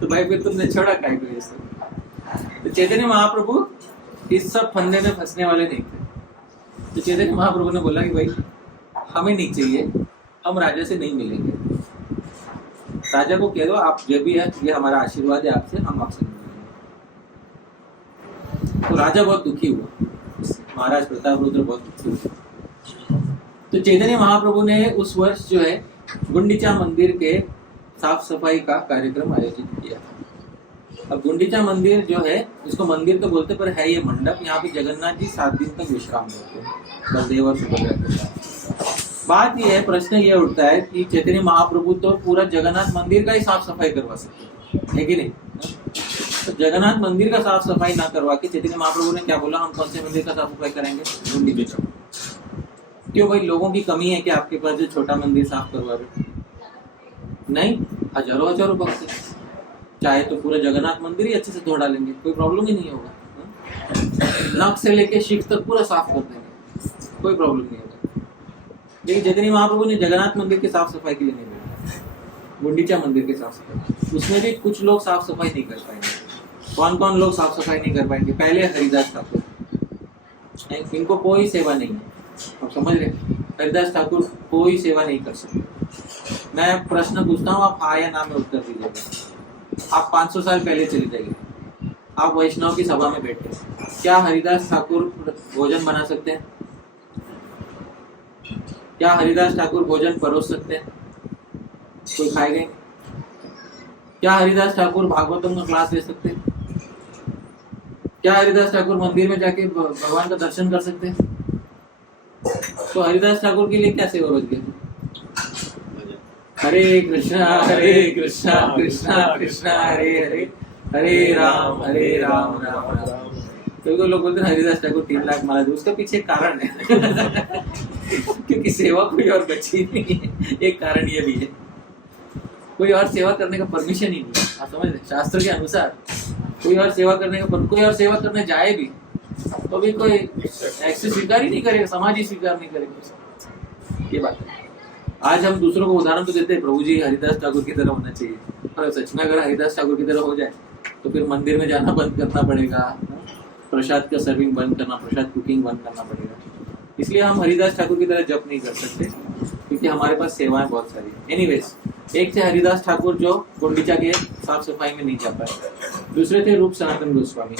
तो भाई फिर तुमने छोड़ा काय को? तो चैतन्य महाप्रभु इस सब फंदे में फंसने वाले नहीं थे। तो चैतन्य महाप्रभु ने बोला कि भाई हमें नहीं चाहिए, हम राजा से नहीं मिलेंगे। राजा को कह दो आप जो भी है, ये हमारा आशीर्वाद है आपसे, हम आपसे नहीं मिलेंगे। तो राजा बहुत दुखी हुआ, महाराज प्रताप रुद्र बहुत दुखी हुआ। तो चैतन्य महाप्रभु ने उस वर्ष जो है गुंडीचा मंदिर के साफ सफाई का कार्यक्रम आयोजित किया। अब गुंडीचा मंदिर जो है, इसको मंदिर तो बोलते पर है ये मंडप। यहाँ पे जगन्नाथ जी 7 दिन तक विश्राम लेते हैं, बलदेव और सुभद्रा के साथ। बात यह है, प्रश्न ये उठता है कि चैतन्य महाप्रभु तो पूरा जगन्नाथ मंदिर का ही साफ सफाई करवा सकते है कि नहीं? तो जगन्नाथ मंदिर का साफ सफाई ना करवा के चैतन्य महाप्रभु ने क्या बोला, हम कौन से मंदिर का साफ सफाई करेंगे? गुंडीचा। क्यों भाई, लोगों की कमी है कि आपके पास जो छोटा मंदिर साफ करवा रहे? नहीं, हजारों भक्त, चाहे तो पूरा जगन्नाथ मंदिर ही अच्छे से धो डालेंगे, कोई प्रॉब्लम ही नहीं होगा। नख से लेके शीख तक पूरा साफ कर देंगे, कोई प्रॉब्लम नहीं होगा। लेकिन चैतन्य महाप्रभु ने जगन्नाथ मंदिर की साफ सफाई के लिए नहीं बोला, गुंडीचा मंदिर की साफ सफाई। उसमें भी कुछ लोग साफ सफाई नहीं कर पाएंगे। कौन कौन लोग साफ सफाई नहीं कर पाएंगे? पहले हरिदास ठाकुर, इनको कोई सेवा नहीं है। आप समझ रहे? हरिदास ठाकुर कोई सेवा नहीं कर सकते। मैं प्रश्न पूछता हूँ, आप हाँ या ना में उत्तर दीजिएगा। आप 500 साल पहले चले जाइए, आप वैष्णव की सभा में बैठे, क्या हरिदास ठाकुर भोजन बना सकते हैं? क्या हरिदास ठाकुर भोजन परोस सकते हैं? कोई खाएगा? क्या हरिदास ठाकुर भागवतम का क्लास ले सकते हैं? क्या हरिदास ठाकुर मंदिर में जाके भगवान का दर्शन कर सकते हैं? तो हरिदास ठाकुर के लिए क्या सेवा बच गई? हरे कृष्णा कृष्णा कृष्णा हरे हरे, हरे राम राम राम। तो लोग बोलते हैं हरिदास ठाकुर 3 लाख माला दे, उसका पीछे कारण है क्योंकि सेवा कोई और बची नहीं है। एक कारण ये भी है, कोई और सेवा करने का परमिशन ही नहीं है। आप समझ रहे? शास्त्र के अनुसार कोई और सेवा करने का, कोई और सेवा करने जाए भी तो भी कोई एक्सेस स्वीकार ही नहीं करेगा, समाज ही स्वीकार नहीं करेगा। ये बात है। आज हम दूसरों को उदाहरण तो देते हैं, प्रभु जी हरिदास ठाकुर की तरह होना चाहिए, पर सच में अगर हरिदास ठाकुर की तरह हो जाए तो फिर मंदिर में जाना बंद करना पड़ेगा, प्रसाद का सर्विंग बंद करना, प्रसाद कुकिंग बंद करना पड़ेगा। इसलिए हम हरिदास ठाकुर की तरह जप नहीं कर सकते, क्योंकि हमारे पास सेवाएं बहुत सारी है। एनीवेज, एक थे हरिदास ठाकुर जो गुंडीचा के साफ सफाई में नहीं जा पाए, दूसरे थे रूप सनातन गोस्वामी,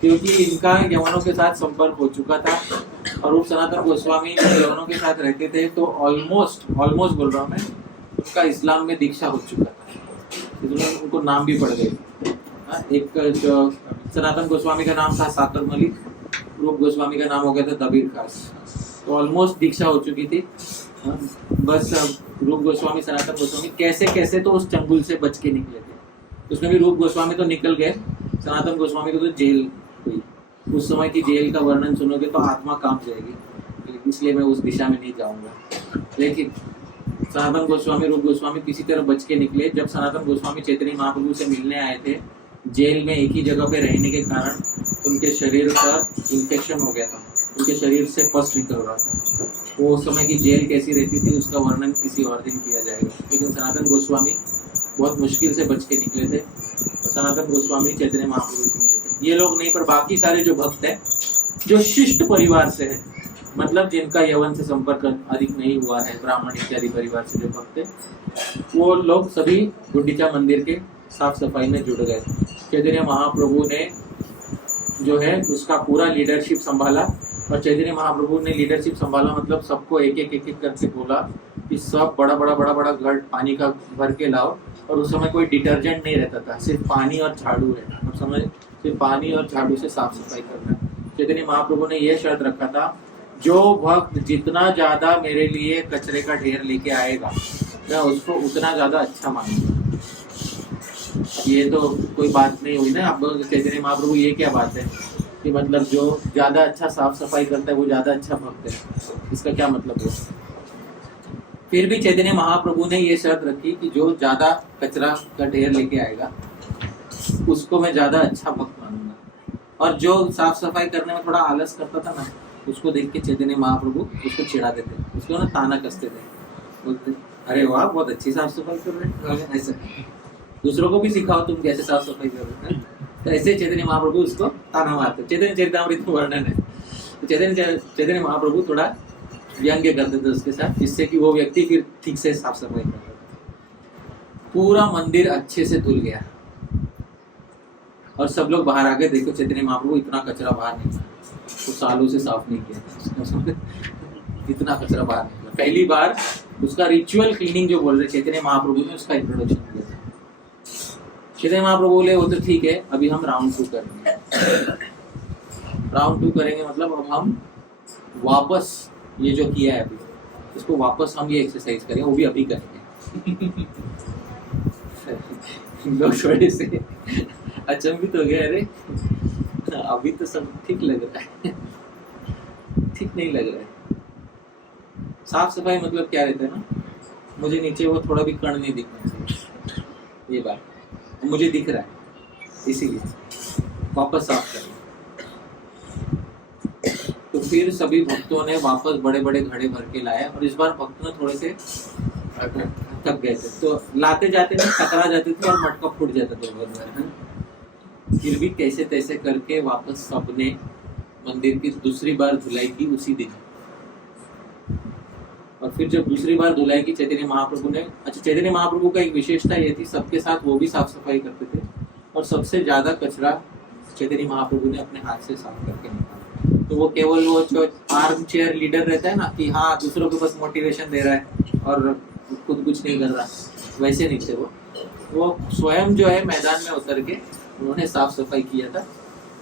क्योंकि इनका यवनों के साथ संपर्क हो चुका था, और रूप सनातन गोस्वामी यवनों के साथ रहते थे तो ऑलमोस्ट बोल रहा हूँ मैं, उनका इस्लाम में दीक्षा हो चुका था, इसलिए उनको नाम भी पड़ गए। एक जो सनातन गोस्वामी का नाम था साकर मलिक, रूप गोस्वामी का नाम हो गया था दबीर खास, तो ऑलमोस्ट दीक्षा हो चुकी थी। बस रूप गोस्वामी सनातन गोस्वामी कैसे कैसे तो उस चंगुल से बच के निकले थे। उसमें भी रूप गोस्वामी तो निकल गए, सनातन गोस्वामी को तो जेल हुई। उस समय की जेल का वर्णन सुनोगे तो आत्मा कांप जाएगी, इसलिए मैं उस दिशा में नहीं जाऊंगा। लेकिन सनातन गोस्वामी रूप गोस्वामी किसी तरह बच के निकले। जब सनातन गोस्वामी चैतन्य महाप्रभु से मिलने आए थे, जेल में एक ही जगह पे रहने के कारण उनके शरीर पर इन्फेक्शन हो गया था, उनके शरीर से पस निकल रहा था। वो उस समय की जेल कैसी रहती थी उसका वर्णन किसी और दिन किया जाएगा। लेकिन सनातन गोस्वामी बहुत मुश्किल से बच के निकले थे। सनातन गोस्वामी चैतन्य महाप्रभु से मिले थे। ये लोग नहीं, पर बाकी सारे जो भक्त हैं जो शिष्ट परिवार से है, मतलब जिनका यवन से संपर्क अधिक नहीं हुआ है, ब्राह्मण इत्यादि परिवार से जो भक्त है, वो लोग सभी गुंडीचा मंदिर के साफ सफाई में जुड़ गए। चैतन्य महाप्रभु ने जो है उसका पूरा लीडरशिप संभाला, और चैतन्य महाप्रभु ने लीडरशिप संभाला मतलब सबको एक एक करके बोला कि सब बड़ा घट पानी का भर के लाओ। और उस समय कोई डिटर्जेंट नहीं रहता था, सिर्फ पानी और झाड़ू रहता, उस समय सिर्फ पानी और झाड़ू से साफ सफाई करना। चैतन्य महाप्रभु ने यह शर्त रखा था, जो भक्त जितना ज्यादा मेरे लिए कचरे का ढेर लेके आएगा मैं उसको उतना ज्यादा अच्छा मानूंगा। ये तो कोई बात नहीं हुई ना। अब चैतन्य महाप्रभु ये क्या बात है कि मतलब जो ज्यादा अच्छा साफ सफाई करता है वो ज्यादा अच्छा भक्त है, इसका क्या मतलब है? फिर भी चैतन्य महाप्रभु ने ये शर्त रखी कि जो ज्यादा कचरा का ढेर लेके आएगा उसको मैं ज्यादा अच्छा भक्त मानूंगा। और जो साफ सफाई करने में थोड़ा आलस करता था ना, उसको देख के चैतन्य महाप्रभु उसको चिढ़ा देते, उसको ना ताना कसते थे, बोलते अरे वाह बहुत अच्छी साफ सफाई कर रहे हैं, ऐसे दूसरों को भी सिखाओ तुम कैसे साफ सफाई कर रहे हैं। तो ऐसे चैतन्य महाप्रभु उसको ताना मारते। चैतन्य चरितामृत में वर्णन है, तो चैतन्य महाप्रभु थोड़ा व्यंग्य करते थे उसके साथ, जिससे कि वो व्यक्ति फिर ठीक से साफ सफाई करता था। पूरा मंदिर अच्छे से धुल गया और सब लोग बाहर आ गए। देखो चैतन्य महाप्रभु इतना कचरा बाहर निकला, वो सालों से साफ नहीं किया, इतना कचरा बाहर निकला। पहली बार उसका रिचुअल क्लीनिंग जो बोल रहे चैतन्य महाप्रभु ने उसका इंट्रोडक्शन किया था। चैतन्य महाप्रभु बोले वो तो ठीक है, अभी हम राउंड 2 करेंगे। राउंड 2 करेंगे मतलब अब हम वापस ये जो किया है अभी इसको वापस हम ये एक्सरसाइज करेंगे, वो भी अभी करेंगे। लोग थोड़े से अचंभित हो गए, अरे अभी तो सब ठीक लग रहा है, ठीक नहीं लग रहा है। साफ सफाई मतलब क्या रहता है ना, मुझे नीचे वो थोड़ा भी कण नहीं दिखना चाहिए, ये बात मुझे दिख रहा है, इसीलिए वापस साफ करना। तो फिर सभी भक्तों ने वापस बड़े बड़े घड़े भर के लाए, और इस बार भक्तों ने थोड़े से थक गए थे, तो लाते जाते ना टकरा जाते थे और मटका फूट जाता था बहुत बार। फिर भी कैसे तैसे करके वापस सबने मंदिर की दूसरी बार धुलाई की उसी दिन। और फिर जब दूसरी बार धुलाई की चैतन्य महाप्रभु ने, अच्छा चैतन्य महाप्रभु का एक विशेषता ये थी, सबके साथ वो भी साफ सफाई करते थे, और सबसे ज्यादा कचरा चैतन्य महाप्रभु ने अपने हाथ से साफ करके निकाला। तो वो केवल वो जो आर्म चेयर लीडर रहता है ना कि हाँ दूसरों को बस मोटिवेशन दे रहा है और खुद कुछ नहीं कर रहा, वैसे नहीं थे वो स्वयं जो है मैदान में उतर के उन्होंने साफ सफाई किया था,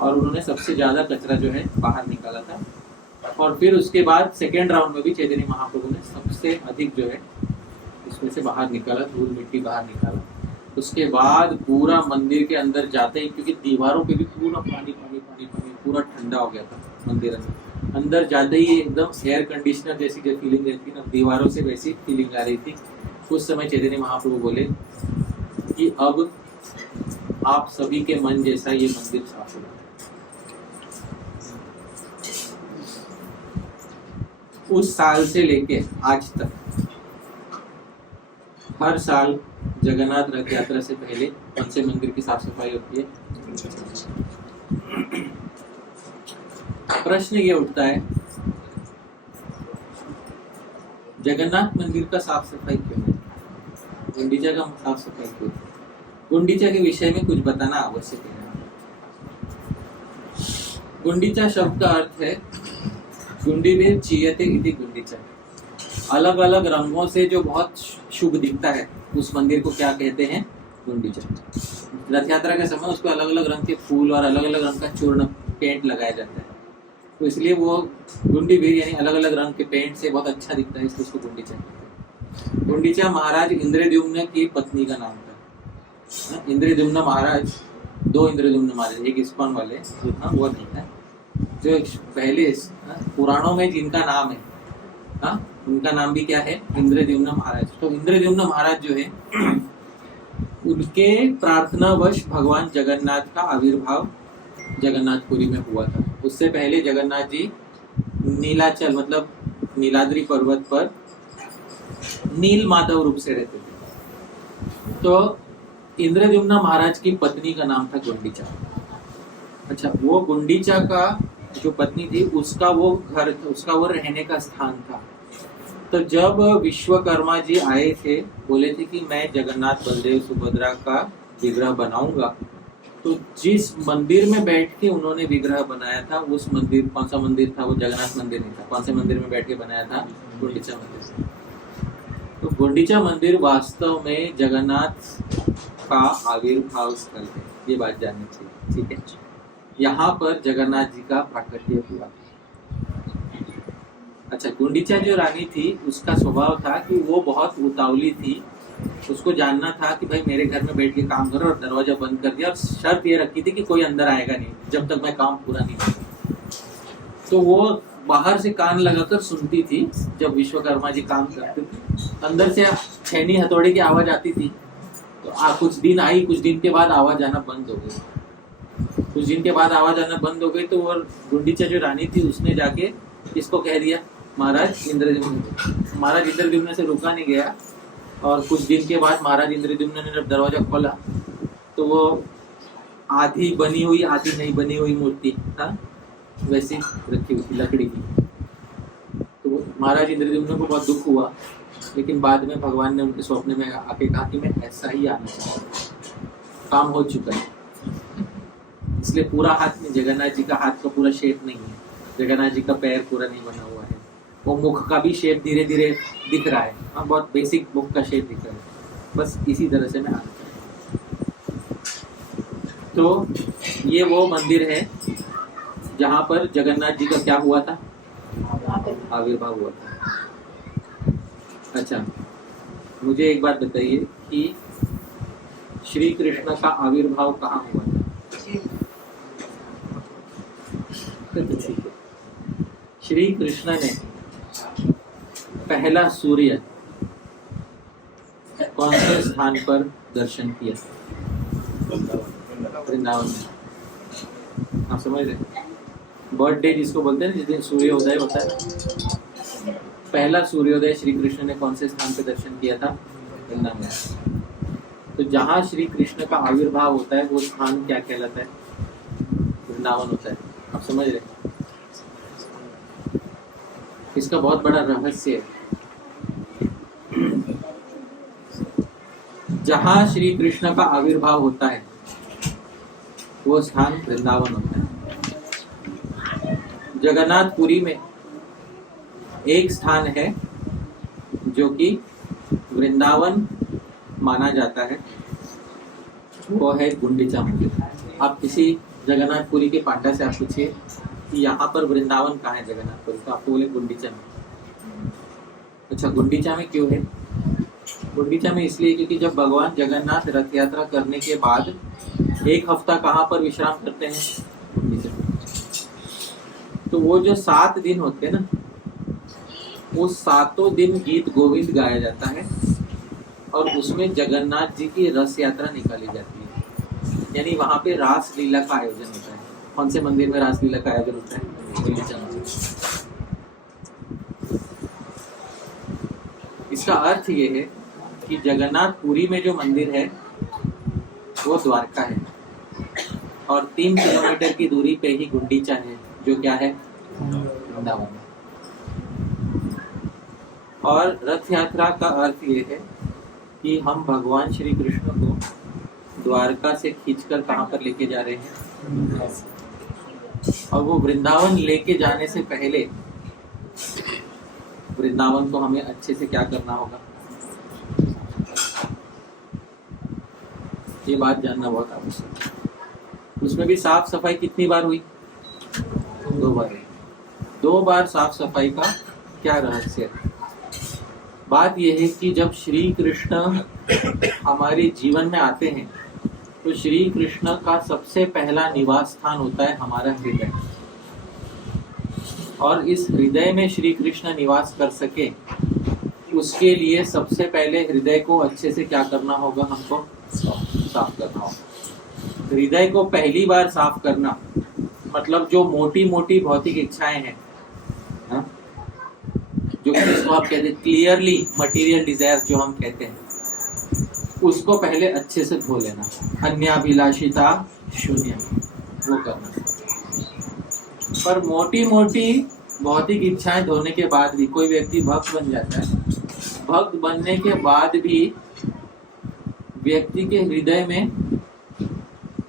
और उन्होंने सबसे ज्यादा कचरा जो है बाहर निकाला था। और फिर उसके बाद सेकेंड राउंड में भी चैतन्य महाप्रभु ने सबसे अधिक जो है इसमें से बाहर निकाला, धूल मिट्टी बाहर निकाला। उसके बाद पूरा मंदिर के अंदर जाते ही, क्योंकि दीवारों पे भी पूरा पानी पानी पानी पानी पूरा ठंडा हो गया था मंदिर अंदर जाते ही एकदम एयर कंडीशनर जैसी जो फीलिंग रहती ना, दीवारों से वैसी फीलिंग आ रही थी। उस समय चैतन्य महाप्रभु बोले कि अब आप सभी के मन जैसा ये मंदिर साफ हो। उस साल से लेके आज तक हर साल जगन्नाथ रथ यात्रा से पहले कौन से मंदिर की साफ सफाई होती है? प्रश्न ये उठता है, जगन्नाथ मंदिर का साफ सफाई क्यों है? गुंडीचा का साफ सफाई क्यों? गुंडीचा के विषय में कुछ बताना आवश्यक है। गुंडीचा शब्द का अर्थ है गुंडीवीर चीयते इति गुंडीचा। अलग अलग रंगों से जो बहुत शुभ दिखता है उस मंदिर को क्या कहते हैं? गुंडीचा। रथ यात्रा के समय उसको अलग अलग रंग के फूल और अलग अलग रंग का चूर्ण पेंट लगाया जाता है, तो इसलिए वो गुंडीवीर यानी अलग अलग रंग के पेंट से बहुत अच्छा दिखता है, इसलिए उसको गुंडीचा कहते हैं। गुंडीचा महाराज इंद्रद्युम्न की पत्नी का नाम था। इंद्रद्युम्न महाराज, दो इंद्रद्युम्न महाराज, एक इस्कॉन वाले वो नहीं है, जो पहले पुराणों में जिनका नाम है, उनका नाम भी क्या है? इंद्रद्युम्न महाराज। तो इंद्रद्युम्न महाराज जो है उनके प्रार्थनावश भगवान जगन्नाथ का आविर्भाव जगन्नाथपुरी में हुआ था। उससे पहले जगन्नाथ जी नीलाचल मतलब नीलाद्री पर्वत पर नील माधव रूप से रहते थे। तो इंद्रद्युम्न महाराज की पत्नी का नाम था गुंडीचा। अच्छा, वो गुंडीचा का जो पत्नी थी उसका वो घर, उसका वो रहने का स्थान था। तो जब विश्वकर्मा जी आए थे, बोले थे कि मैं जगन्नाथ बलदेव सुभद्रा का विग्रह बनाऊंगा, तो जिस मंदिर में बैठ के उन्होंने विग्रह बनाया था उस मंदिर, कौन सा मंदिर था वो? जगन्नाथ मंदिर नहीं था। कौन से मंदिर में बैठ के बनाया था? गुंडीचा मंदिर। तो गुंडीचा मंदिर वास्तव में जगन्नाथ का आविर्भाव स्थल है, ये बात जाननी चाहिए, ठीक है। यहाँ पर जगन्नाथ जी का प्राकट्य हुआ। अच्छा, गुंडीचा जो रानी थी उसका स्वभाव था कि वो बहुत उतावली थी। उसको जानना था कि भाई मेरे घर में बैठ के काम करो, और दरवाजा बंद कर दिया, और शर्त ये रखी थी कि कोई अंदर आएगा नहीं जब तक मैं काम पूरा नहीं करूँ। तो वो बाहर से कान लगाकर सुनती थी जब विश्वकर्मा जी काम करते थे। अंदर से छेनी हथौड़े की आवाज आती थी। तो कुछ दिन आई, कुछ दिन के बाद आवाज आना बंद हो गई। कुछ दिन के बाद आवाज आना बंद हो गई तो वो गुंडीचा जो रानी थी उसने जाके इसको कह दिया, महाराज इंद्रद्युम्न। महाराज इंद्रद्युम्न से रुका नहीं गया, और कुछ दिन के बाद महाराज इंद्रद्युम्न ने जब दरवाजा खोला तो वो आधी बनी हुई आधी नहीं बनी हुई मूर्ति वैसी रखी हुई थी लकड़ी की। तो महाराज इंद्रद्युम्न को बहुत दुख हुआ, लेकिन बाद में भगवान ने उनके स्वप्न में आके कहा कि मैं ऐसा ही आना चाहता हूँ, काम हो चुका है। इसलिए पूरा हाथ में जगन्नाथ जी का हाथ का पूरा शेप नहीं है, जगन्नाथ जी का पैर पूरा नहीं बना हुआ है, वो मुख का भी शेप धीरे धीरे दिख रहा है। बहुत बेसिक मुख का शेप दिख रहा है, बस इसी तरह से मैं आना चाहता हूँ। तो ये वो मंदिर है जहाँ पर जगन्नाथ जी का क्या हुआ था? आविर्भाव हुआ था। अच्छा, मुझे एक बात बताइए कि श्री कृष्ण का आविर्भाव कहाँ हुआ था? श्री कृष्ण ने पहला सूर्य कौन से स्थान पर दर्शन किया? वृंदावन में। आप समझ रहे? बर्थडे जिसको बोलते हैं जिस दिन सूर्योदय होता है, पहला सूर्योदय श्री कृष्ण ने कौन से स्थान पर दर्शन किया था? वृंदावन में। तो जहाँ श्री कृष्ण का आविर्भाव होता है वो स्थान क्या कहलाता है? वृंदावन होता है। आप समझ रहे? इसका बहुत बड़ा रहस्य है। जहाँ श्री कृष्ण का आविर्भाव होता है वो स्थान वृंदावन होता है। जगन्नाथपुरी में एक स्थान है जो कि वृंदावन माना जाता है, वो है गुंडीचा मंदिर। आप किसी जगन्नाथपुरी के पांडा से आप पूछिए कि यहाँ पर वृंदावन कहाँ है जगन्नाथपुरी, तो आपको बोले गुंडीचा में। अच्छा, गुंडीचा में क्यों है? गुंडीचा में इसलिए क्योंकि जब भगवान जगन्नाथ रथ यात्रा करने के बाद एक हफ्ता कहाँ पर विश्राम करते हैं? गुंडीचा में। तो वो जो 7 दिन होते हैं ना, वो 7 दिन गीत गोविंद गाया जाता है और उसमें जगन्नाथ जी की रथ यात्रा निकाली जाती है, यानी वहां पे रास लीला का आयोजन होता है। कौन से मंदिर में रास लीला का आयोजन होता है? गुंडीचा मंदिर। इसका अर्थ ये है कि जगन्नाथपुरी में जो मंदिर है वो द्वारका है, और 3 किलोमीटर की दूरी पे ही गुंडीचा है जो क्या है वृंदावन। और रथ यात्रा का अर्थ ये है कि हम भगवान श्री कृष्ण को द्वारका से खींचकर कहाँ पर लेके जा रहे हैं, और वो वृंदावन लेके जाने से पहले वृंदावन को हमें अच्छे से क्या करना होगा, ये बात जानना बहुत आवश्यक है। उसमें भी साफ सफाई कितनी बार हुई, 2 बार। 2 बार साफ सफाई का क्या रहस्य है? बात यह है कि जब श्री कृष्ण हमारे जीवन में आते हैं तो श्री कृष्ण का सबसे पहला निवास स्थान होता है हमारा हृदय, और इस हृदय में श्री कृष्ण निवास कर सके उसके लिए सबसे पहले हृदय को अच्छे से क्या करना होगा, हमको साफ करना होगा। हृदय को पहली बार साफ करना मतलब जो मोटी मोटी भौतिक इच्छाएं हैं, हा? जो जिसको आप कहते हैं क्लियरली मटेरियल डिजायर जो हम कहते हैं, उसको पहले अच्छे से धो लेना, अन्याभिलाषिता शून्य वो करना। पर मोटी मोटी भौतिक इच्छाएं धोने के बाद भी कोई व्यक्ति भक्त बन जाता है। भक्त बनने के बाद भी व्यक्ति के हृदय में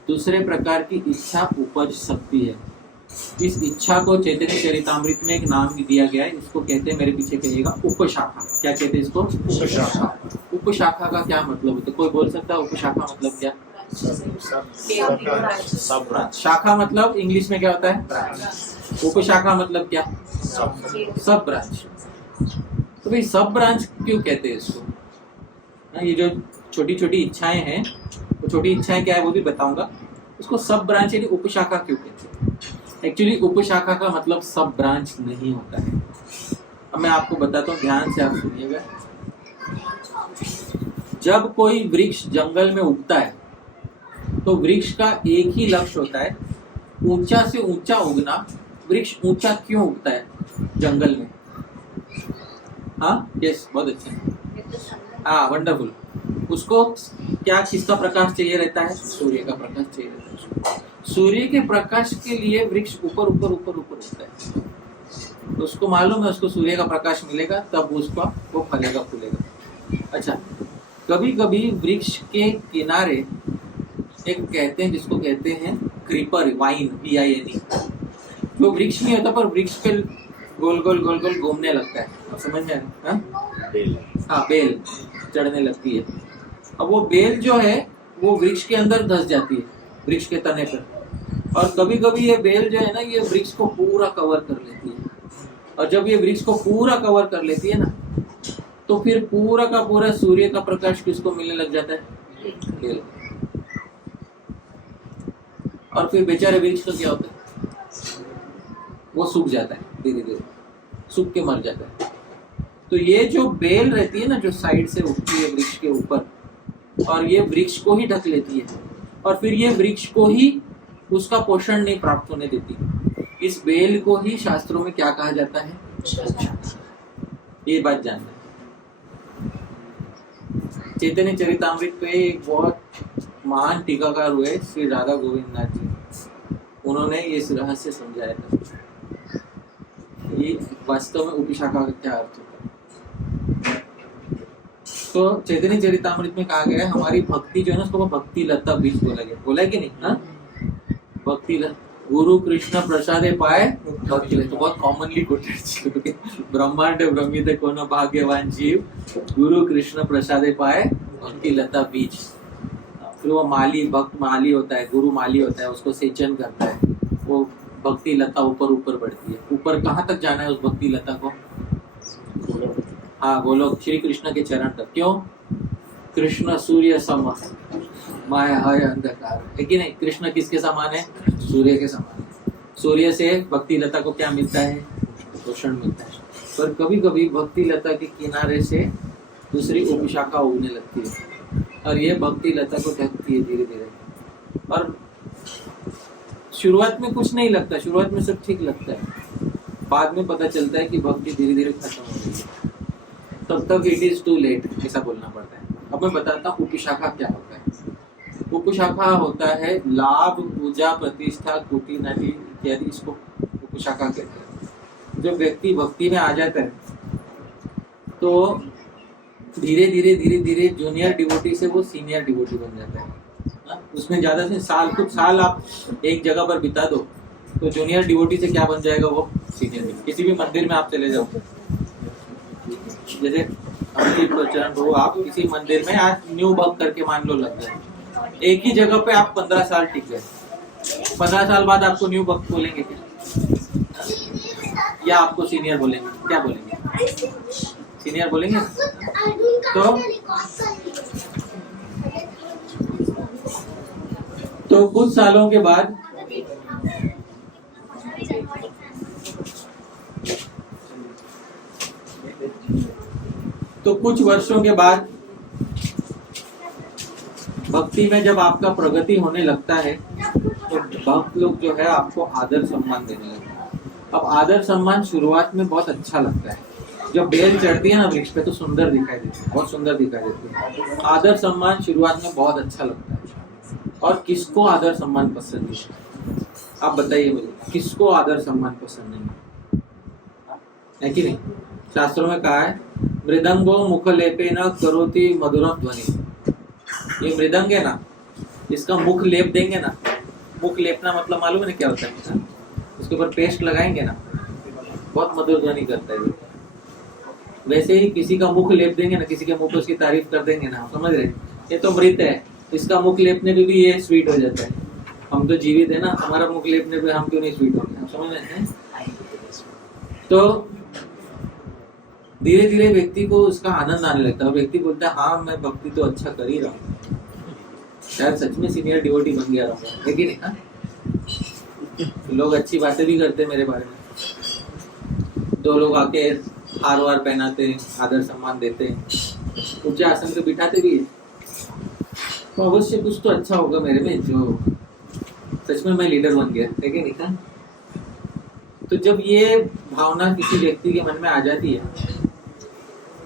दूसरे प्रकार की इच्छा उपज सकती है। इस इच्छा को चैतन्य चरितामृत में एक नाम दिया गया है, इसको कहते हैं, मेरे पीछे कहिएगा, उपशाखा। क्या कहते हैं इसको? उपशाखा। उपशाखा का क्या मतलब होता है? कोई बोल सकता है उपशाखा मतलब क्या? शाखा मतलब इंग्लिश में क्या होता है? उपशाखा मतलब क्या? सब ब्रांच। तो भाई सब ब्रांच क्यों कहते हैं इसको? ये जो छोटी छोटी इच्छाएं हैं, वो छोटी इच्छाएं क्या है वो भी बताऊंगा। उसको सब ब्रांच यानी उपशाखा क्यों कहते हैं? एक्चुअली उपशाखा का मतलब सब ब्रांच नहीं होता है। अब मैं आपको बताता हूँ, ध्यान से आप सुनिएगा। जब कोई वृक्ष जंगल में उगता है तो वृक्ष का एक ही लक्ष्य होता है, ऊंचा से ऊंचा उगना। वृक्ष ऊंचा क्यों उगता है जंगल में? हाँ, यस, बहुत अच्छा, हाँ, वंडरफुल। उसको क्या, किसका प्रकाश चाहिए रहता है? सूर्य का प्रकाश चाहिए रहता है। सूर्य के प्रकाश के लिए वृक्ष ऊपर ऊपर ऊपर ऊपर उठता है। तो उसको मालूम है उसको सूर्य का प्रकाश मिलेगा तब उसका वो फलेगा फूलेगा। अच्छा, कभी कभी वृक्ष के किनारे एक कहते हैं जिसको कहते हैं क्रीपर, वाइन, VINE। वो वृक्ष नहीं होता पर वृक्ष पे गोल गोल गोल गोल घूमने लगता है, समझ में? हाँ, बेल चढ़ने लगती है। अब वो बेल जो है वो वृक्ष के अंदर धस जाती है, वृक्ष के तने पर। और कभी कभी ये बेल जो है ना, ये वृक्ष को पूरा कवर कर लेती है। और जब ये वृक्ष को पूरा कवर कर लेती है ना, तो फिर पूरा का पूरा सूर्य का प्रकाश किसको मिलने लग जाता है? बेल। और फिर बेचारे वृक्ष का क्या होता है? वो सूख जाता है, धीरे धीरे सूख के मर जाता है। तो ये जो बेल रहती है ना, जो साइड से उठती है वृक्ष के ऊपर, और ये वृक्ष को ही ढक लेती है, और फिर ये वृक्ष को ही उसका पोषण नहीं प्राप्त होने देती। इस बेल को ही शास्त्रों में क्या कहा जाता है? ये बात जानना है। चैतन्य चरितामृत पे एक बहुत महान टीकाकार हुए श्री राधा गोविंद नाथ जी, उन्होंने इस रहस्य समझाया था ये वास्तव में उपशाखा का क्या अर्थ होता है। तो चैतन्य चरितामृत में कहा गया है हमारी भक्ति जो है ना, उसको भक्ति लता बीज बोला गया। बोला है कि नहीं? हाँ, भक्ति लता, गुरु कृष्ण प्रसादे पाए भक्ति लता, तो बहुत कॉमनली कोटेड। ब्रह्मांड ब्रह्मित कोनो भाग्यवान जीव, गुरु कृष्ण प्रसादे पाए भक्ति लता बीज। फिर वो माली, भक्त माली होता है, गुरु माली होता है, उसको सेचन करता है, वो भक्ति लता ऊपर ऊपर बढ़ती है। ऊपर कहाँ तक जाना है उस भक्ति लता को? हाँ, गोलोक, श्री कृष्ण के चरण तक। क्यों? कृष्ण सूर्य सम माया है अंधकार, है कि नहीं? कृष्ण किसके समान है? सूर्य के समान है। सूर्य से भक्ति लता को क्या मिलता है? पोषण मिलता है। पर कभी कभी भक्ति लता के किनारे से दूसरी उपशाखा उगने लगती है, और ये भक्ति लता को ढकती है धीरे धीरे। और शुरुआत में कुछ नहीं लगता, शुरुआत में सब ठीक लगता है, बाद में पता चलता है कि भक्ति धीरे धीरे खत्म हो रही है। तब तक इट इज टू लेट, ऐसा बोलना पड़ता है। अब मैं बताता हूँ उपशाखा क्या होता है। उपशाखा होता है लाभ, पूजा, प्रतिष्ठा, कुटी, नाटी इत्यादि, इसको उपशाखा कहते हैं। जब व्यक्ति भक्ति में आ जाता है तो धीरे धीरे धीरे धीरे जूनियर डिवोटी से वो सीनियर डिवोटी बन जाता है। उसमें ज्यादा से कुछ साल आप एक जगह पर बिता दो तो जूनियर डिवोटी से क्या बन जाएगा, वो सीनियर डिवोटी। किसी भी मंदिर में आप चले जाओ, जैसे अमरदीप चरण प्रभु, आप किसी मंदिर में आज न्यू भक्त करके मान लो लग गए, एक ही जगह पे आप 15 साल टिक गए, 15 साल बाद आपको न्यू भक्त बोलेंगे क्या, या आपको सीनियर बोलेंगे? क्या बोलेंगे? सीनियर बोलेंगे। तो कुछ सालों के बाद कुछ वर्षों के बाद भक्ति में जब आपका प्रगति होने लगता है तो भक्त लोग जो है आपको आदर सम्मान देने लगते हैं। अब आदर सम्मान शुरुआत में बहुत अच्छा लगता है, जब बेल चढ़ती है ना वृक्ष पे तो सुंदर दिखाई देती है, बहुत सुंदर दिखाई देती है। आदर सम्मान शुरुआत में बहुत अच्छा लगता है। और किसको आदर सम्मान पसंद नहीं? आप बताइए मुझे, किसको आदर सम्मान पसंद नहीं है कि नहीं? शास्त्रों में कहा है मृदंगो मुखलेपे न करोति मधुरम ध्वनि। ये मृदंग है ना, इसका मुख लेप देंगे ना, मुख लेपना मतलब मालूम है ना क्या होता है? उसके ऊपर पेस्ट लगाएंगे ना, बहुत मधुर ध्वनि करता है। वैसे ही किसी का मुख लेप देंगे ना, किसी के मुख पे उसकी तारीफ कर देंगे ना, समझ रहे? ये तो मृत है, इसका मुख लेपने पे भी ये स्वीट हो जाता है। हम तो जीवित है ना, हमारा मुख लेपने पे हम क्यों नहीं स्वीट होंगे? समझ रहे हैं? तो धीरे धीरे व्यक्ति को उसका आनंद आने लगता है। व्यक्ति बोलता है हाँ मैं भक्ति तो अच्छा कर ही रहा हूँ, शायद सच में सीनियर डिवोटी बन गया रहूँगा, है कि नहीं? हाँ? लोग अच्छी बातें भी करते हैं मेरे बारे में, 2 लोग आके हार वार पहनाते, आदर सम्मान देते, ऊंचे आसन पे बिठाते भी है। तो अवश्य कुछ तो अच्छा होगा मेरे में जो सच में मैं लीडर बन गया, है कि नहीं? हाँ? तो जब ये भावना किसी व्यक्ति के मन में आ जाती है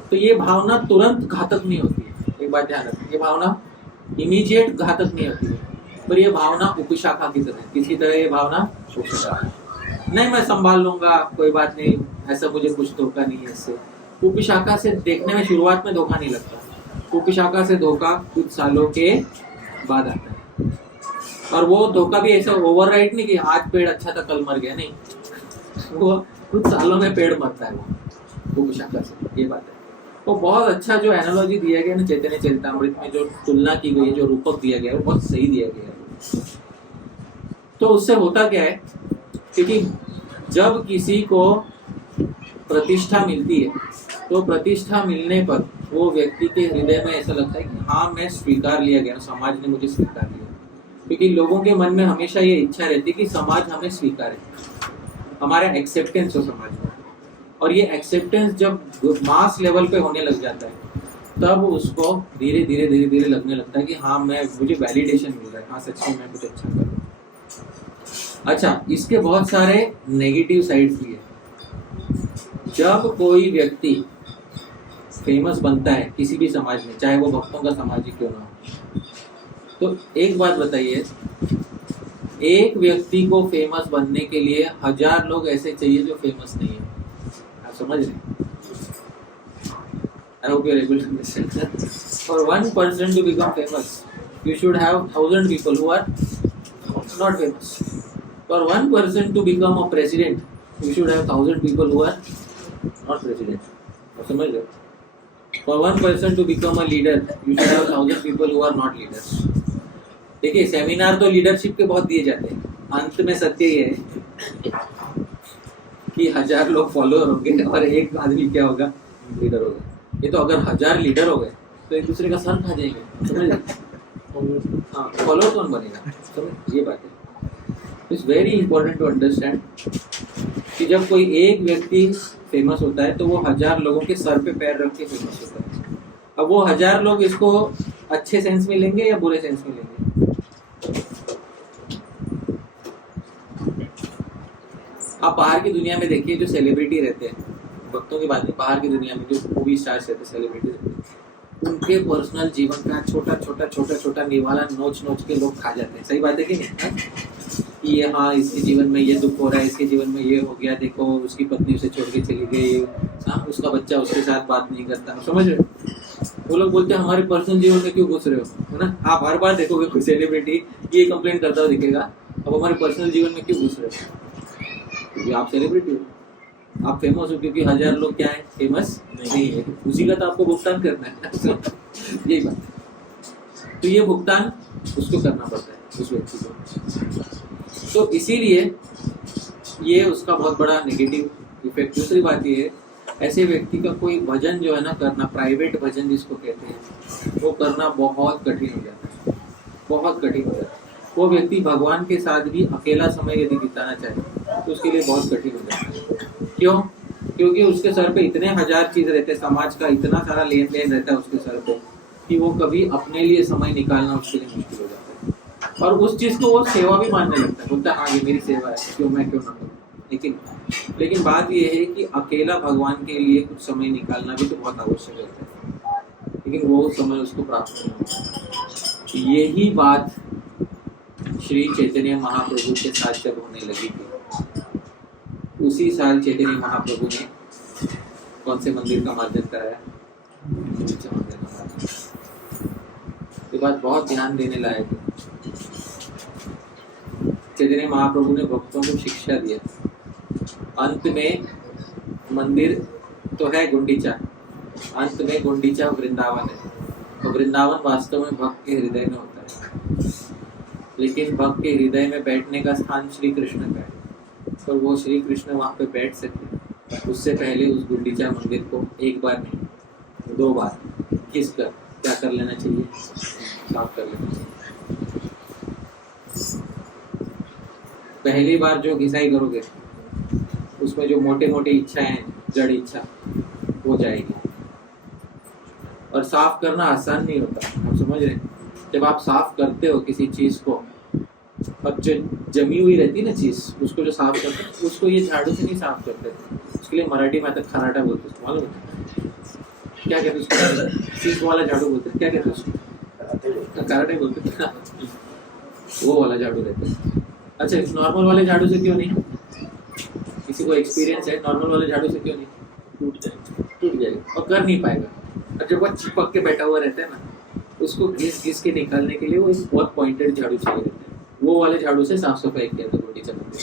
तो ये भावना तुरंत घातक नहीं होती है। एक बात ध्यान रखें, ये भावना इमीडिएट घातक नहीं होती है, पर ये भावना उपशाखा की तरह, किसी तरह ये भावना उपशाखा नहीं, मैं संभाल लूंगा, कोई बात नहीं, ऐसा मुझे कुछ धोखा नहीं है इससे। उपशाखा से देखने में शुरुआत में धोखा नहीं लगता, उपशाखा से धोखा कुछ सालों के बाद आता है। और वो धोखा भी ऐसा ओवरराइट नहीं कि आज पेड़ अच्छा था कल मर गया, नहीं, वो कुछ सालों में पेड़ मरता है वो उपशाखा से, ये बात है। तो बहुत अच्छा जो एनालॉजी दिया गया ना चैतन्य चरितामृत में, जो तुलना की गई, जो रूपक दिया गया है, वो बहुत सही दिया गया है। तो उससे होता क्या है, क्योंकि जब किसी को प्रतिष्ठा मिलती है तो प्रतिष्ठा मिलने पर वो व्यक्ति के हृदय में ऐसा लगता है कि हाँ मैं स्वीकार लिया गया, समाज ने मुझे स्वीकार लिया। क्योंकि लोगों के मन में हमेशा ये इच्छा रहती है कि समाज हमें स्वीकारे, हमारा एक्सेप्टेंस हो समाज में। और ये एक्सेप्टेंस जब मास लेवल पे होने लग जाता है तब उसको धीरे धीरे धीरे धीरे लगने लगता है कि हाँ मुझे वैलिडेशन मिल रहा है, हाँ सच में मैं कुछ अच्छा कर रहा हूँ। अच्छा, इसके बहुत सारे नेगेटिव साइड्स भी है। जब कोई व्यक्ति फेमस बनता है किसी भी समाज में, चाहे वो भक्तों का समाज ही क्यों ना हो, तो एक बात बताइए, एक व्यक्ति को फेमस बनने के लिए 1000 लोग ऐसे चाहिए जो फेमस नहीं है। आप समझ रहे? I hope you are able to understand that. For one person to become famous, you should have 1000 people who are not famous. For one person to become a president, you should have 1000 people who are not president. आप समझ रहे? For one person to become a leader, you should have 1000 people who are not leaders. देखिए, seminar तो leadership के बहुत दिए जाते हैं, अंत में सत्य ये है कि 1000 लोग फॉलोअर होंगे और एक आदमी क्या होगा, लीडर होगा। ये तो अगर 1000 लीडर हो गए तो एक दूसरे का सर खा जाएंगे, समझ हाँ, फॉलोअर कौन बनेगा? समझ, ये बात है। It's very important to understand कि जब कोई एक व्यक्ति फेमस होता है तो वो 1000 लोगों के सर पे पैर रख के फेमस होता है। अब वो 1000 लोग इसको अच्छे सेंस में लेंगे या बुरे सेंस में लेंगे? आप बाहर की दुनिया में देखिए, जो सेलिब्रिटी रहते हैं, भक्तों की बात नहीं, बाहर की दुनिया में जो मूवी स्टार्स रहते हैं, सेलिब्रिटी रहते हैं, उनके पर्सनल जीवन का छोटा छोटा निवाला नोच नोच के लोग खा जाते हैं। सही बात है कि नहीं? कि ये हाँ इसके जीवन में ये दुख हो रहा है, इसके जीवन में ये हो गया, देखो उसकी पत्नी उसे छोड़ के चली गई, हाँ उसका बच्चा उसके साथ बात नहीं करता, समझ रहे हो? वो लोग बोलते हैं हमारे पर्सनल जीवन में क्यों घुस रहे हो, है ना? आप हर बार देखोगे कोई सेलिब्रिटी ये कंप्लेंट करता हुआ दिखेगा, अब हमारे पर्सनल जीवन में क्यों घुस रहे हो? क्योंकि आप सेलिब्रिटी हो, आप फेमस हो, क्योंकि 1000 लोग क्या है फेमस नहीं है, उसी का तो आपको भुगतान करना है यही बात है। तो ये भुगतान उसको करना पड़ता है उस व्यक्ति को, तो इसीलिए ये उसका बहुत बड़ा नेगेटिव इफेक्ट। दूसरी बात ये है, ऐसे व्यक्ति का कोई भजन जो है ना करना, प्राइवेट भजन जिसको कहते हैं, वो करना बहुत कठिन हो जाता है, बहुत कठिन हो जाता है। वो व्यक्ति भगवान के साथ भी अकेला समय यदि बिताना चाहे तो उसके लिए बहुत कठिन हो जाता है। क्यों? क्योंकि उसके सर पे इतने 1000 चीज रहते हैं, समाज का इतना सारा लेन देन रहता है उसके सर पे, कि वो कभी अपने लिए समय निकालना उसके लिए मुश्किल हो जाता है। और उस चीज को वो सेवा भी मानने लगता है, बोलता है हाँ ये मेरी सेवा है, क्यों मैं क्यों ना करूँ। लेकिन बात ये है कि अकेला भगवान के लिए कुछ समय निकालना भी तो बहुत आवश्यक है, लेकिन वो समय उसको प्राप्त नहीं होता। यही बात श्री चैतन्य महाप्रभु के साथ जब होने लगी थी, उसी साल चैतन्य महाप्रभु ने कौन से मंदिर का मार्जन कराया? ये बात बहुत ध्यान देने लायक है। चैतन्य महाप्रभु ने भक्तों को शिक्षा दिया, अंत में मंदिर तो है गुंडीचा, अंत में गुंडीचा वृंदावन है, तो वृंदावन वास्तव में भक्त के हृदय में होता है, लेकिन भक्त के हृदय में बैठने का स्थान श्री कृष्ण का है, तो वो श्री कृष्ण वहाँ पे बैठ सकते। उससे पहले उस गुंडीचा मंदिर को एक बार नहीं 2 बार किस कर क्या कर लेना चाहिए, साफ कर लेना चाहिए। पहली बार जो घिसाई करोगे उसमें जो मोटे मोटे इच्छाएं, जड़ इच्छा, वो जाएगी। और साफ करना आसान नहीं होता, आप समझ रहे हैं? जब आप साफ करते हो किसी चीज को, और जो जमी हुई रहती है ना चीज, उसको जो साफ करते हैं, उसको ये झाड़ू से नहीं साफ करते, उसके लिए मराठी में आता खराटा बोलते हैं, मालूम है क्या कहते हैं उसको? सीख वाला झाड़ू बोलते हैं, क्या कहते हैं उसको? कराटे बोलते हैं, वो वाला झाड़ू रहता है। अच्छा, नॉर्मल वाले झाड़ू से क्यों नहीं? किसी को एक्सपीरियंस है नॉर्मल वाले झाड़ू से क्यों नहीं? टूट जाएगा और कर नहीं पाएगा। और जब वो चिपक के बैठा हुआ रहता है ना, उसको घिस के निकालने के लिए वो एक बहुत पॉइंटेड झाड़ू चाहिए रहता है, वो वाले झाड़ू से साफ सफाई किया था रोटी चलाते।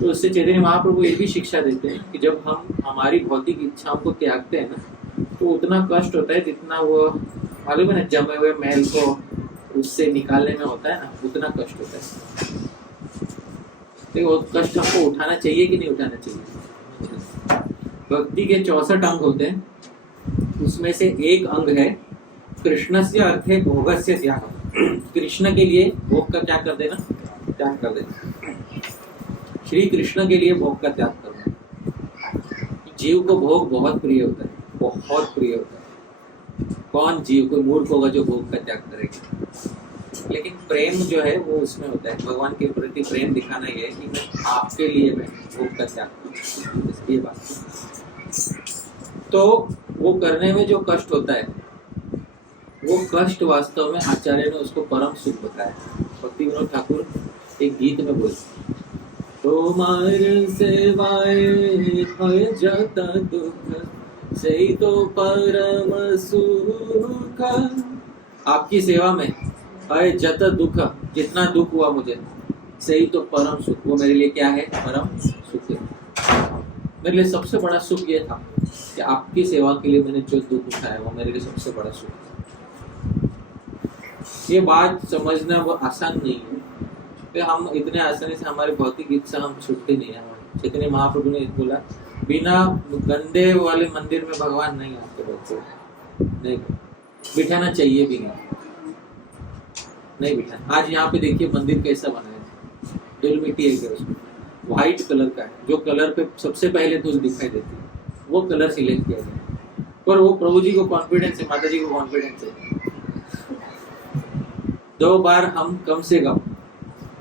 तो उससे चैतन्य महाप्रभु ये भी शिक्षा देते हैं कि जब हम हमारी भौतिक इच्छाओं को त्यागते हैं ना, तो उतना कष्ट होता है जितना वो मालूम है ना, जमे हुए मैल को उससे निकालने में होता है ना, उतना कष्ट होता है। तो वो कष्ट हमको उठाना चाहिए कि नहीं उठाना चाहिए? भक्ति के 64 अंग होते हैं, उसमें से एक अंग है कृष्णस्य अर्थे भोगस्य त्याग। कृष्ण के लिए भोग का क्या कर देना? त्याग कर देना। श्री कृष्ण के लिए भोग का त्याग करना। जीव को भोग बहुत प्रिय होता है, बहुत प्रिय होता है। कौन जीव, कोई मूर्ख होगा जो भोग का त्याग करेगा? लेकिन प्रेम जो है वो उसमें होता है, भगवान के प्रति प्रेम दिखाना ये है कि मैं आपके लिए मैं भोग का त्याग करूँ, ये बात। तो वो करने में जो कष्ट होता है, वो कष्ट वास्तव में आचार्य ने उसको परम सुख बताया। भक्ति विनोद ठाकुर एक गीत में बोलते, तुम्हारे सेवाए है जता दुख से तो परम सुख। आपकी सेवा में है जत दुख, जितना दुख हुआ मुझे, सही तो परम सुख, वो मेरे लिए क्या है? परम सुख है। मेरे लिए सबसे बड़ा सुख ये था कि आपकी सेवा के लिए मैंने जो दुख उठाया, वो मेरे लिए सबसे बड़ा सुख है। ये बात समझना वो आसान नहीं है, तो हम इतने आसानी से हमारी भौतिक इच्छा हम छूटते नहीं है। चैतन्य महाप्रभु ने बोला, बिना गंदे वाले मंदिर में भगवान नहीं आते, बच्चे नहीं बिठाना चाहिए भी नहीं बिठाना। आज यहाँ पे देखिए मंदिर कैसा बना है, धूल मिट्टी है क्या उसमें, व्हाइट कलर का है, जो कलर पे सबसे पहले धूल दिखाई देती है वो कलर सिलेक्ट किया गया। पर वो प्रभु जी को कॉन्फिडेंस है, माता जी को कॉन्फिडेंस है, 2 बार हम कम से कम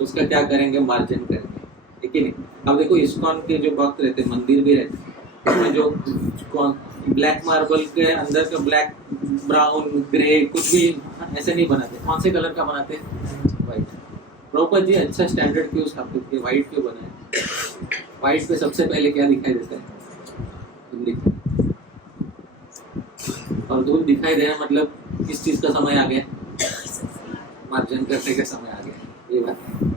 उसका क्या करेंगे? मार्जिन करेंगे, ठीक है नहीं? अब देखो इस्कॉन के जो भक्त रहते, मंदिर भी रहते, उसमें जो ब्लैक मार्बल के अंदर का ब्लैक, ब्राउन, ग्रे कुछ भी ऐसे नहीं बनाते। कौन से कलर का बनाते? व्हाइट। प्रभुपाद जी अच्छा स्टैंडर्ड क्यों स्थापित किया, व्हाइट क्यों बनाए? व्हाइट पे सबसे पहले क्या दिखाई देता है? धूल। और धूल दिखाई देना मतलब किस चीज का समय आ गया? मार्जन करने का समय आ गया, ये बात है।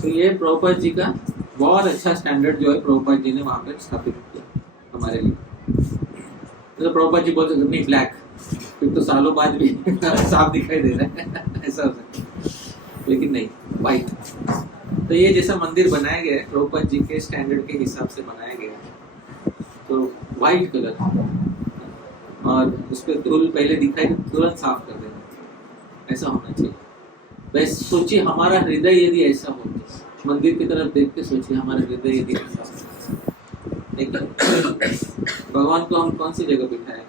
तो ये प्रभुपाद जी का बहुत अच्छा स्टैंडर्ड जो है प्रभुपाद जी ने वहाँ पे स्थापित किया हमारे लिए। तो प्रभुपाद जी बोलते नहीं ब्लैक, फिर तो सालों बाद भी साफ दिखाई दे रहा है ऐसा हो सकता है, लेकिन नहीं व्हाइट। तो ये जैसा मंदिर बनाया गया है प्रभुपाद जी के स्टैंडर्ड के हिसाब से बनाया गया है, तो व्हाइट कलर और उस पर धूल पहले दिखाई तुरंत साफ कर देना, ऐसा होना चाहिए। बस सोचिए हमारा हृदय यदि ऐसा हो, मंदिर की तरफ देख के सोचिए हमारा हृदय यदि ऐसा हो, लेकिन भगवान को हम कौन सी जगह बिठाएंगे?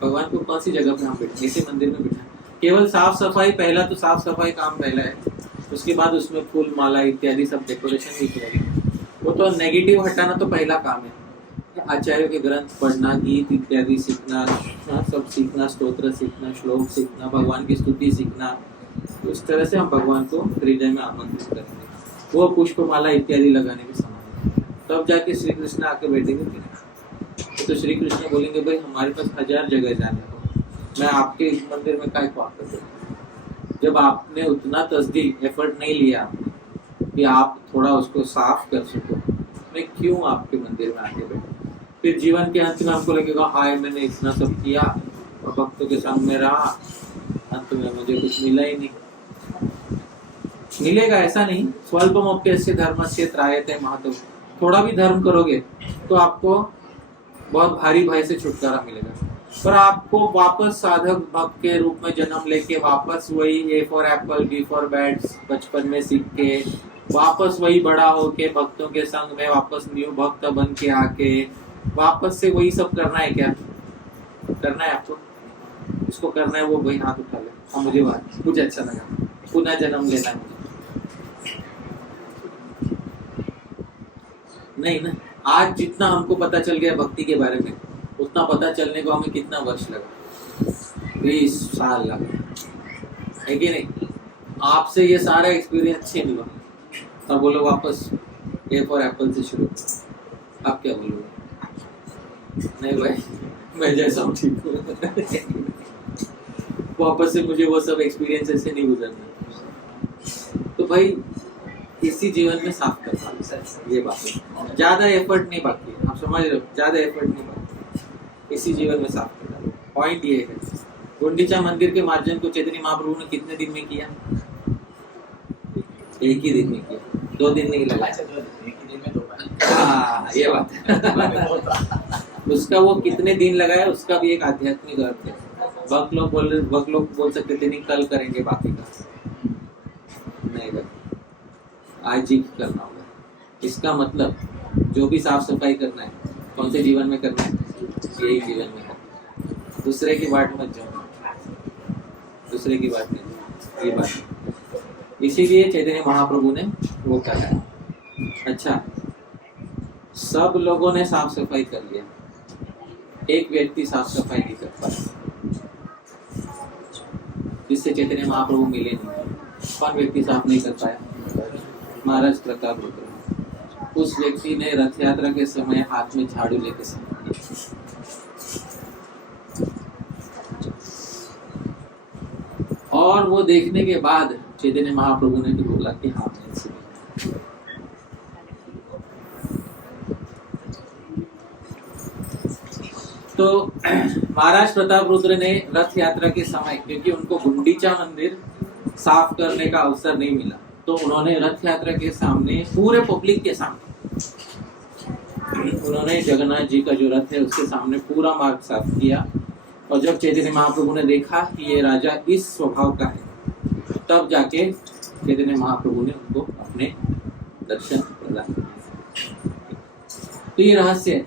भगवान को कौन सी जगह पे हम बैठे? ऐसे मंदिर में बिठाएं? केवल साफ सफाई, पहला तो साफ सफाई काम पहला है, उसके बाद उसमें फूल माला इत्यादि सब डेकोरेशन भी किया, वो तो नेगेटिव हटाना तो पहला काम है। आचार्यों के ग्रंथ पढ़ना, गीत इत्यादि सीखना, सब सीखना, स्तोत्र सीखना, श्लोक सीखना, भगवान की स्तुति सीखना, तो इस तरह से हम भगवान को हृदय में आमंत्रित करेंगे। वो पुष्पमाला इत्यादि लगाने के समान, तब जाके श्री कृष्ण आके बैठेंगे। तो श्री कृष्ण बोलेंगे भाई हमारे पास 1000 जगह जाने को, मैं आपके इस मंदिर में काय को आकर बैठूं? जब आपने उतना तस्दीक एफर्ट नहीं लिया कि आप थोड़ा उसको साफ कर सको, मैं क्यों आपके मंदिर में आके बैठूं? फिर जीवन के अंत में हमको लगेगा हाय मैंने इतना सब किया और भक्तों के संग में रहा, अंत में मुझे कुछ मिला ही नहीं। मिलेगा ऐसा नहीं, स्वल्पमप्यस्य धर्मस्य त्रायते महतो, थोड़ा भी धर्म करोगे तो आपको बहुत भारी भय से छुटकारा मिलेगा। पर आपको वापस साधक भक्त के रूप में जन्म लेके वापस वही A for apple B for bat बचपन में सीख के वापस वही बड़ा होके भक्तों के संग में वापस न्यू भक्त बन के आके वापस से वही सब करना है क्या? करना है आपको? इसको करना है वो वही हाथ उठा ले। हाँ मुझे अच्छा लगा, पुनः जन्म लेना है मुझे। नहीं ना, आज जितना हमको पता चल गया भक्ति के बारे में, उतना पता चलने को हमें कितना वर्ष लगा? 20 साल लगा, है कि नहीं? आपसे ये सारा एक्सपीरियंस छीन लो और बोलो वापस ए फॉर एप्पल से शुरू, आप क्या बोलोगे? नहीं भाई मैं जैसा हूँ ठीक हूँ वापस से मुझे वो सब एक्सपीरियंस ऐसे नहीं गुजरना। तो भाई इसी जीवन में साफ करना, ये बात है, ज्यादा एफर्ट नहीं बाकी, आप समझ रहे हो? ज्यादा एफर्ट नहीं बाकी, इसी जीवन में साफ करना। पॉइंट ये है, गुंडीचा मंदिर के मार्जन को चैतन्य महाप्रभु ने कितने दिन में किया? एक ही दिन में किया, 2 दिन नहीं लगा। हाँ ये बात है उसका वो कितने दिन लगाया उसका भी एक आध्यात्मिक अर्थ है। वक्त लोग बोल सकते थे नहीं कल करेंगे, बाकी का नहीं, आज ही करना होगा। इसका मतलब जो भी साफ सफाई करना है कौन से जीवन में करना है? यही जीवन में करना। दूसरे की बात मत जाओ, दूसरे की बात नहीं, ये बात। इसीलिए चैतन्य महाप्रभु ने वो कहा। अच्छा, सब लोगों ने साफ सफाई कर लिया, एक व्यक्ति साफ सफाई नहीं कर पाया, जिससे चैतन्य महाप्रभु मिले नहीं। कौन व्यक्ति साफ नहीं कर पाया? महाराज प्रताप रुद्र। उस व्यक्ति ने रथ यात्रा के समय हाथ में झाड़ू लेके समय, और वो देखने के बाद चैतन्य महाप्रभु ने भी बोला कि हाँ तो महाराज प्रताप रुद्र ने रथ यात्रा के समय, क्योंकि उनको गुंडीचा मंदिर साफ करने का अवसर नहीं मिला, तो उन्होंने रथ यात्रा के सामने पूरे पब्लिक के सामने उन्होंने जगन्नाथ जी का जो रथ है उसके सामने पूरा मार्ग साफ किया। और जब चैतन्य महाप्रभु ने देखा कि ये राजा इस स्वभाव का है, तब जाके चैतन्य महाप्रभु ने उनको अपने दर्शन प्रदान किए। तो ये रहस्य है।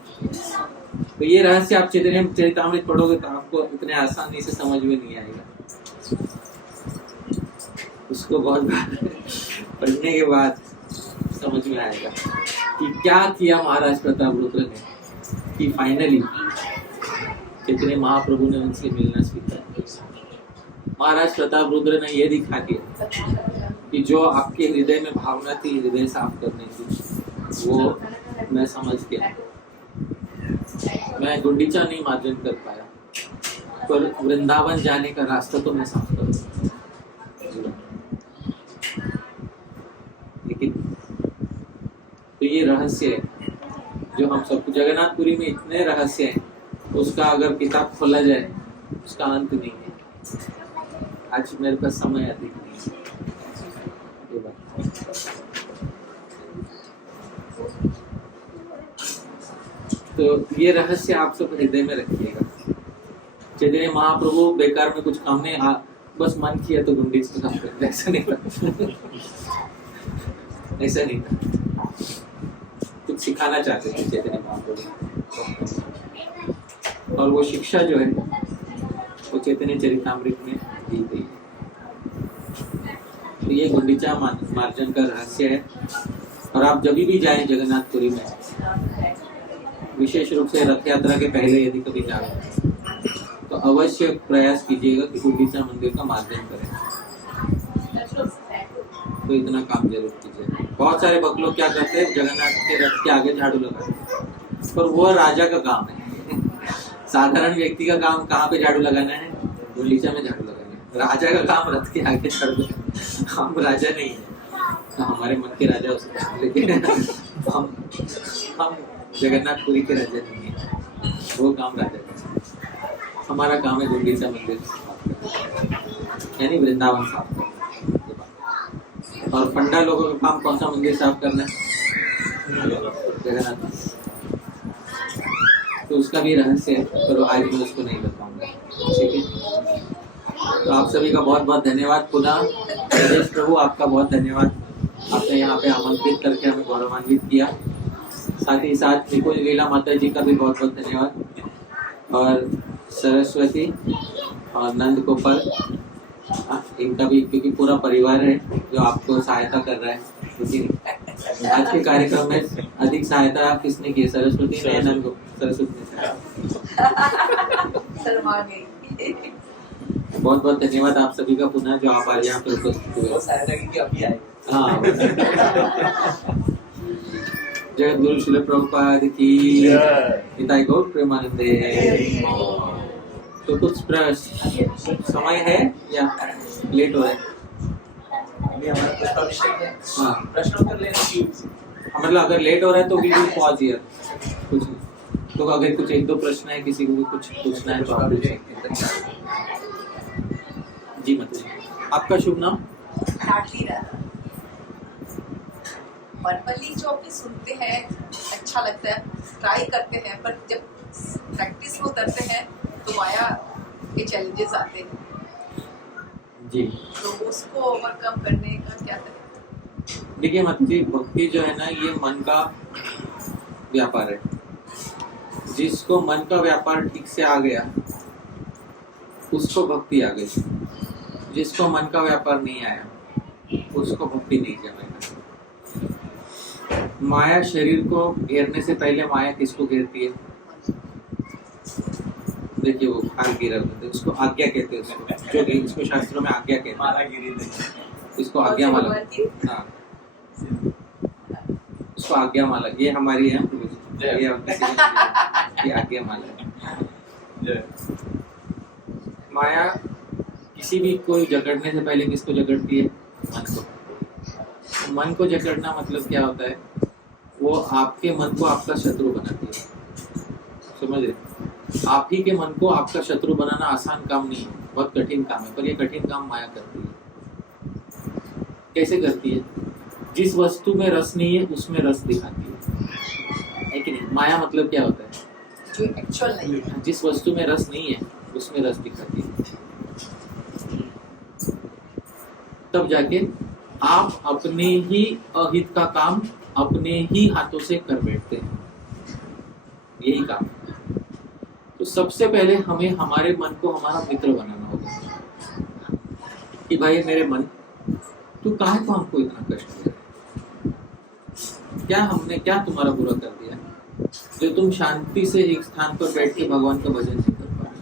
तो ये रहस्य आप चैतन्य चरितामृत पढ़ोगे तो आपको इतने आसानी से समझ में नहीं आएगा, उसको बहुत बार पढ़ने के बाद समझ में आएगा कि क्या किया महाराज प्रताप रुद्र ने, कि फाइनली चैतन्य महाप्रभु ने उनसे मिलना स्वीकार किया। महाराज प्रताप रुद्र ने ये दिखा दिया कि जो आपके हृदय में भावना थी हृदय साफ करने की, वो मैं समझ गया। मैं गुंडीचा नहीं मार्जन कर पाया, पर वृंदावन जाने का रास्ता तो मैं साफ कर दूंगा। लेकिन तो ये रहस्य है जो हम सबको, जगन्नाथपुरी में इतने रहस्य हैं, उसका अगर किताब खोला जाए उसका अंत नहीं है। आज मेरे पास समय अधिक नहीं है। ये बात। तो ये रहस्य आप सब हृदय में रखिएगा। चैतन्य महाप्रभु बेकार में कुछ काम नहीं, बस मन किया तो गुंडी से काम करते, ऐसा नहीं था। ऐसा नहीं था, कुछ सिखाना चाहते थे चैतन्य महाप्रभु, और वो शिक्षा जो है वो चैतन्य चरितामृत में दी गई है। तो ये गुंडीचा मार्जन का रहस्य है। और आप जब भी जाएं जगन्नाथपुरी में, विशेष रूप से रथ यात्रा के पहले यदि कभी जाए तो अवश्य प्रयास कीजिएगा कि गुंडीचा मंदिर का मार्जन करें। तो इतना काम जरूर कीजिए। बहुत सारे भक्त लोग क्या करते हैं, जगन्नाथ के रथ के आगे झाड़ू लगाते हैं, पर वो राजा का काम है। साधारण व्यक्ति का काम कहाँ पे झाड़ू लगाना है? गुंडीचा में झाड़ू लगाना है। राजा का काम रथ के आगे झाड़ू लगाना। हम राजा नहीं है, हमारे मन के राजा हो सकते हैं, लेकिन हम जगन्नाथपुरी के राजा नहीं है, वो काम राजा का। हमारा काम है गुंडीचा मंदिर यानी वृंदावन साफ करना। और पंडा लोगों का काम कौन सा मंदिर साफ करना है? जगन्नाथ। तो उसका भी रहस्य है, पर आज मैं उसको नहीं बताऊंगा। ठीक है, तो आप सभी का बहुत बहुत धन्यवाद। पुनः ब्रजेश प्रभु आपका बहुत धन्यवाद, आपने यहाँ पे आमंत्रित करके हमें गौरवान्वित किया। साथ ही साथ निकुंज लीला माता जी का भी बहुत बहुत धन्यवाद, और सरस्वती और नंद गोपाल इनका भी, क्योंकि पूरा परिवार है जो आपको सहायता कर रहा है। क्योंकि आज के कार्यक्रम में अधिक सहायता किसने की? सरस्वती ने, नंद सरस्वती ने। बहुत बहुत धन्यवाद आप सभी का पुनः, जो आप आज यहाँ पर उपस्थित हुए। हाँ, जय गुरु श्रील प्रभुपाद की, निताई गौर प्रेमानंदे। तो कुछ समय है या लेट हो रहा है? हाँ, प्रश्नोत्तर लेने की, मतलब अगर लेट हो रहा है तो वी विल पॉज हियर। कुछ तो अगर कुछ एक दो प्रश्न है, किसी को भी कुछ पूछना है तो आप पूछ सकते हैं। जी मतलब आपका शुभ नाम? नॉर्मली जो अपनी सुनते हैं अच्छा लगता है, ट्राई करते हैं, पर जब प्रैक्टिस में उतरते हैं तो माया के चैलेंजेस आते हैं जी। तो उसको ओवरकम करने का क्या तरीका? देखिए मतलब भक्ति जो है ना, ये मन का व्यापार है। जिसको मन का व्यापार ठीक से आ गया उसको भक्ति आ गई। जिसको मन का व्यापार नहीं आया उसको भक्ति नहीं जमेगा। माया शरीर को घेरने से पहले माया किसको घेरती है? देखिए वो हार गिरा, उसको आज्ञा कहते हैं। उसको जो इसको शास्त्रों में आज्ञा कहते हैं, माला गिरी, इसको आज्ञा माला। हाँ, उसको आज्ञा माला। ये हमारी है, ये आज्ञा माला है। माया किसी भी कोई जकड़ने से पहले किसको जकड़ती है? मन को। मन को जकड़ना मतलब क्या होता है? वो आपके मन को आपका शत्रु बनाती है। समझ रहे? आप ही के मन को आपका शत्रु बनाना आसान काम नहीं है, बहुत कठिन काम है, पर ये कठिन काम माया करती है। कैसे करती है? जिस वस्तु में रस नहीं है उसमें रस दिखाती है कि नहीं? माया मतलब क्या होता है? जो एक्चुअल नहीं है। जिस वस्तु में रस नहीं है उसमें रस दिखाती है। तब जाके आप अपने ही अहित का काम अपने ही हाथों से कर बैठते हैं। यही काम। तो सबसे पहले हमें हमारे मन को हमारा मित्र बनाना होगा कि भाई मेरे मन, तू काहे को हमको इतना कष्ट दे रहा है? क्या तुम्हारा बुरा कर दिया जो तुम शांति से एक स्थान पर बैठ के भगवान का भजन नहीं कर पा रहे?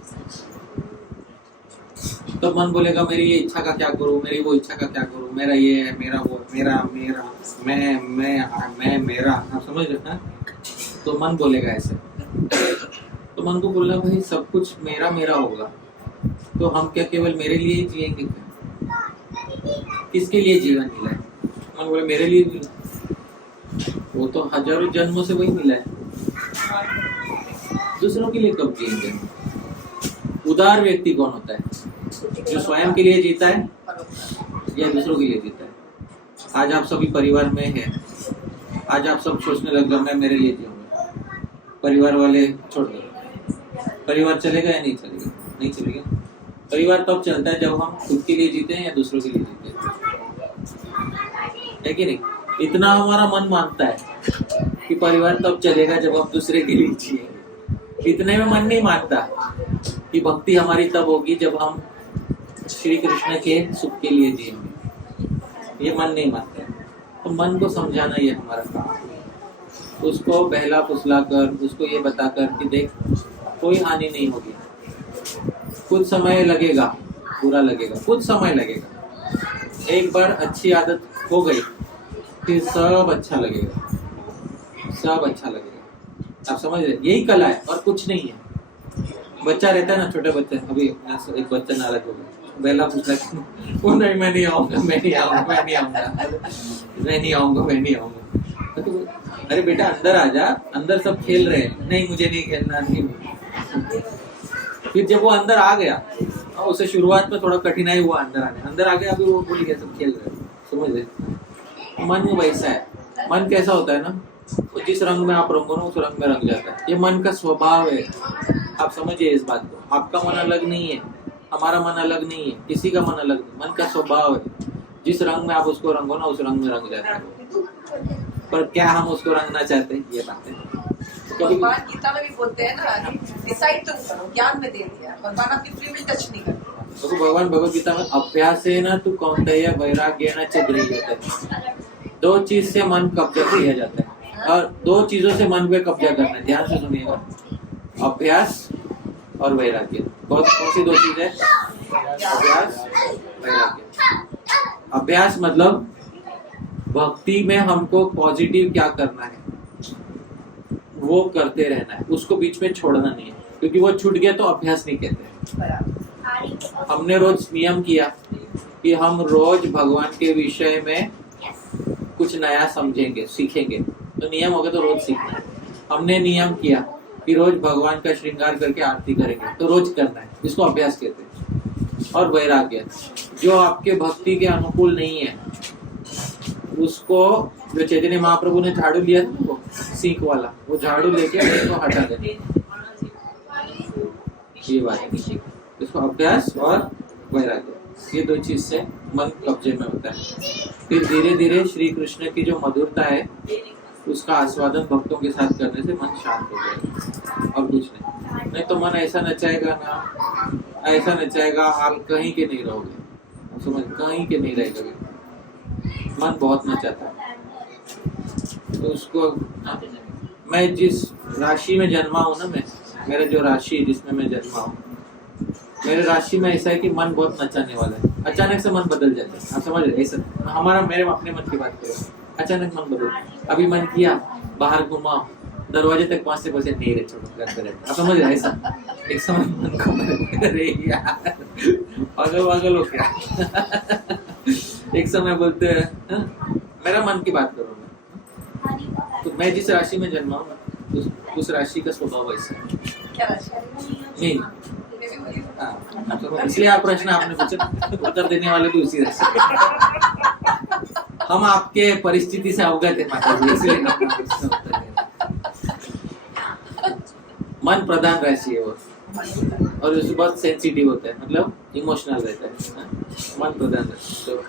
तो मन बोलेगा मेरी ये इच्छा का क्या करूं, मेरी वो इच्छा का क्या करूं, मेरा ये है, मेरा वो, मेरा मेरा मैं मेरा, आप समझ रहे हैं? तो मन बोलेगा ऐसे। तो मन को बोलना भाई सब कुछ मेरा मेरा होगा, तो हम क्या केवल मेरे लिए ही जिएंगे क्या? किसके लिए जीवन मिला है? मन बोले मेरे लिए मिला, वो तो हजारों जन्मों से वही मिला है, दूसरों के लिए कब जिएंगे? उदार व्यक्ति कौन होता है? जो स्वयं के लिए जीता है या दूसरों के लिए जीता है? आज आप सभी परिवार में हैं, आज आप सब सोचने लग गए मैं मेरे लिए जीऊंगा, परिवार वाले छोड़ दो, परिवार चलेगा या नहीं चलेगा? नहीं चलेगा। परिवार तब चलता है जब हम खुद के लिए जीते हैं या दूसरों के लिए जीते हैं, है कि नहीं? इतना हमारा मन मानता है कि परिवार तब चलेगा जब हम दूसरे के लिए जिएंगे। इतने में मन नहीं मानता कि भक्ति हमारी तब होगी जब हम श्री कृष्ण के सुख के लिए जिएंगे। ये मन नहीं मानता है। तो मन को समझाना ये हमारा काम है, उसको बहला फुसला कर, उसको ये बताकर कि देख कोई हानि नहीं होगी, कुछ समय लगेगा, बुरा लगेगा, कुछ समय लगेगा, एक बार अच्छी आदत हो गई फिर सब अच्छा लगेगा, सब अच्छा लगेगा। आप समझ रहे? यही कला है और कुछ नहीं है। बच्चा रहता है ना, छोटे बच्चे, अभी एक बच्चा नाराज हो गया, बेला पूछता है वो नहीं मैं नहीं आऊंगा, मैं नहीं आऊंगा, मैं नहीं आऊंगा, मैं नहीं आऊंगा, मैं नहीं आऊंगा। तो अरे बेटा अंदर आ जा, अंदर सब खेल रहे हैं, नहीं मुझे नहीं खेलना, नहीं। फिर जब वो अंदर आ गया, उसे शुरुआत में थोड़ा कठिनाई हुआ अंदर आने, अंदर आ गया, अभी वो भूल गया, सब खेल रहे हैं, समझ रहे? मन वैसा है। मन कैसा होता है ना, जिस रंग में आप रंगो ना उस रंग में रंग जाता है। ये मन का स्वभाव है, आप समझिए इस बात को। आपका मन अलग नहीं है, हमारा मन अलग नहीं है, किसी का मन अलग नहीं, मन का स्वभाव है। जिस रंग में आप उसको रंगो ना उस रंग में रंग जाता है। पर क्या हम उसको रंगना चाहते हैं, ये बात है। कभी भगवान गीता में भी बोलते हैं ना, डिसाइड तुम करो, ज्ञान में दे दिया, भगवान आपकी फ्री विल टच नहीं करते। तो भगवान भगवत गीता में अभ्यासेन तु कौन्तेय वैराग्येन च गृह्यते, दो चीज से मन कब्जा किया जाता है, और दो चीजों से मन पे कब्जा करना है। ध्यान से सुनिएगा, अभ्यास और वैराग्य। कौन सी दो चीज है? अभ्यास, वैराग्य। अभ्यास मतलब भक्ति में हमको पॉजिटिव क्या करना है वो करते रहना है, उसको बीच में छोड़ना नहीं है, क्योंकि वो छूट गया तो अभ्यास नहीं कहते। हमने रोज नियम किया कि हम रोज भगवान के विषय में कुछ नया समझेंगे, सीखेंगे, तो नियम हो गया तो रोज सीखना है। हमने नियम किया कि रोज भगवान का श्रृंगार करके आरती करेंगे, तो रोज करना है, इसको अभ्यास कहते हैं। और वैराग्य, जो आपके भक्ति के अनुकूल नहीं है उसको, जो चैतन्य महाप्रभु ने झाड़ू लिया था वो सीख वाला, वो झाड़ू लेके उसको हटा देना, ये बात है। इसको अभ्यास और वैराग्य, ये दो चीज से मन कब्जे में होता है। फिर धीरे धीरे श्री कृष्ण की जो मधुरता है उसका आस्वादन भक्तों के साथ करने से मन शांत हो जाएगा, और कुछ नहीं तो मन ऐसा नचाएगा ना, ऐसा नचाएगा आप कहीं के नहीं रहोगे, समझ, कहीं के नहीं रहेगा। मन बहुत नचाता है, तो उसको मैं जिस राशि में जन्मा हूँ ना, मैं मेरे जो राशि जिसमें मैं जन्मा हूँ, मेरे राशि में ऐसा है कि मन बहुत नचाने वाला है। अचानक से मन बदल जाता है, आप समझ रहे? ऐसा हमारा, मेरे अपने मन की बात करो, अचानक मन बदल, अभी मन किया बाहर घुमा, दरवाजे तक पहुंचते पहुंचते नहीं रे छोड़ो घर पे रहते, आप समझ रहे? ऐसा एक समय मन को अरे यार पागल पागल हो क्या एक समय बोलते हैं, मेरा मन की बात करो मैं, तो मैं जिस राशि में जन्मा हूँ उस राशि का स्वभाव ऐसा है। क्या राशि? नहीं, इसलिए आप प्रश्न आपने पूछा, उत्तर देने वाले भी उसी राशि। हम आपके परिस्थिति से अवगत है माता जी, इसलिए मन प्रधान राशि है वो, और उससे बहुत सेंसिटिव होता है, मतलब इमोशनल रहता है। मन प्रधान राशि तो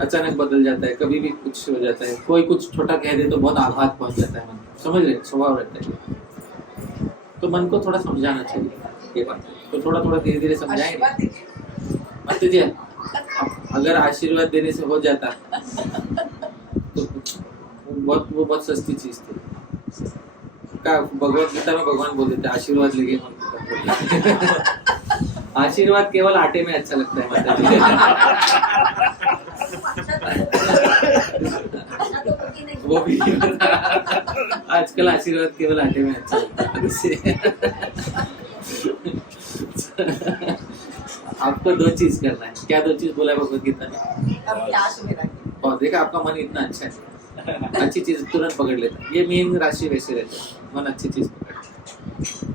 अचानक बदल जाता है, कभी भी कुछ हो जाता है, कोई कुछ छोटा कह दे तो बहुत आघात पहुंच जाता है मन, समझ रहे? स्वभाव रहता है। तो मन को थोड़ा समझाना चाहिए ये बात, तो थोड़ा थोड़ा धीरे धीरे समझाएंगे। मत दीजिए, अगर आशीर्वाद देने से हो जाता तो वो बहुत सस्ती चीज थी। का भगवत गीता में भगवान बोल देते आशीर्वाद लेके आशीर्वाद केवल आटे में अच्छा लगता है माता जी। वो भी आजकल आशीर्वाद केवल आटे में अच्छा लगता है। आपको दो चीज करना है। क्या दो चीज बोला है भगवत गीता में? अभ्यास में रखें। और देखा आपका मन इतना अच्छा है, अच्छी चीज तुरंत पकड़ लेता है। ये मीन राशि वैसे रहता है, मन अच्छी चीज पकड़ता है।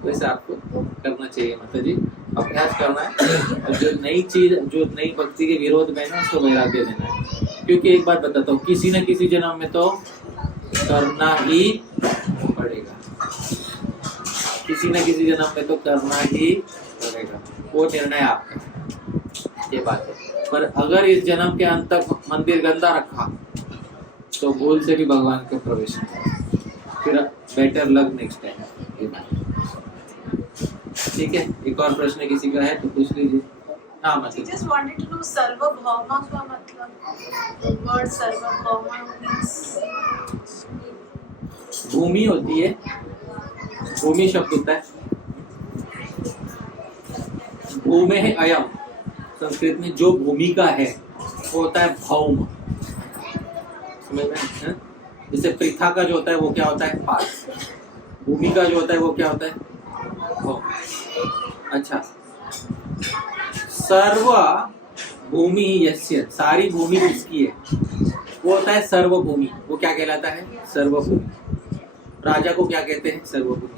वैसे आपको करना चाहिए माता जी, अभ्यास करना है। और जो नई चीज, जो नई भक्ति के विरोध में ना, उसको वैराग्य देना है। क्योंकि एक बात बताता हूँ, किसी न किसी जन्म में तो करना ही पड़ेगा, किसी न किसी जन्म में तो करना ही पड़ेगा। वो निर्णय आपका, ये बात है। पर अगर इस जन्म के अंत तक मंदिर गंदा रखा तो भूल से भी भगवान के प्रवेश नहीं, फिर बेटर लक नेक्स्ट टाइम। ये बात ठीक है। एक और प्रश्न किसी का है तो पूछ लीजिए। हाँ मतलब just wanted to know सर्वभौमा का मतलब, वर्ड सर्वभौमा means भूमि होती है, भूमि शब्द होता है, भूमे है अयम, संस्कृत में जो भूमिका है वो होता है भौम। समझ में? जैसे पृथा का जो होता है वो क्या होता है? पाठ। भूमिका जो होता है वो क्या होता है? भौम। अच्छा, सर्व भूमि यस्य, सारी भूमि किसकी है? वो होता है सर्वभूमि। वो क्या कहलाता है? सर्वभूमि। राजा को क्या कहते हैं? सर्वभूमि।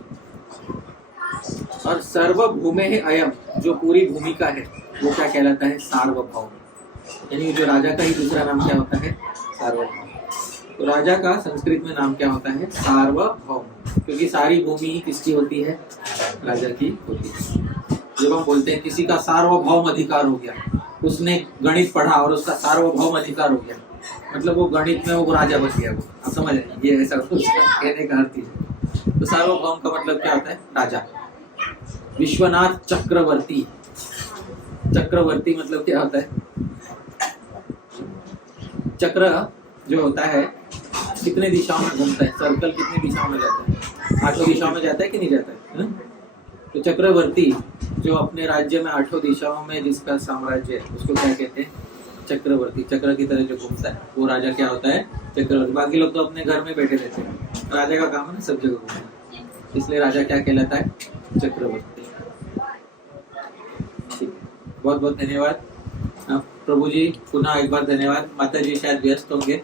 और सर्वभूमे है अयम, जो पूरी भूमिका है वो क्या कहलाता है? सार्वभौम। यानी जो राजा का ही दूसरा नाम क्या होता है? सार्वभौम। तो राजा का संस्कृत में नाम क्या होता है? सार्वभौम। क्योंकि सारी भूमि ही किसकी होती है? राजा की होती है। जब हम बोलते हैं किसी का सार्वभौम अधिकार हो गया, उसने गणित पढ़ा और उसका सार्वभौम अधिकार हो गया, मतलब वो गणित में वो राजा बन गया। वो आप समझ रहे हैं? ये ऐसा कहने का अर्थ है। तो सार्वभौम का मतलब क्या होता है? राजा। विश्वनाथ चक्रवर्ती, चक्रवर्ती मतलब क्या होता है? चक्र जो होता है कितने दिशाओं में घूमता है? सर्कल कितनी दिशाओं में जाता है? 8 दिशाओं में जाता है कि नहीं जाता है? तो चक्रवर्ती जो अपने राज्य में 8 दिशाओं में जिसका साम्राज्य है उसको क्या कहते हैं? चक्रवर्ती। चक्र की तरह जो घूमता है वो राजा क्या होता है? चक्रवर्ती। बाकी लोग तो अपने घर में बैठे रहते हैं, राजा का काम है ना सब जगह घूमना, इसलिए राजा क्या कहलाता है? चक्रवर्ती। बहुत बहुत धन्यवाद प्रभु जी, पुनः एक बार धन्यवाद। माता जी शायद व्यस्त होंगे।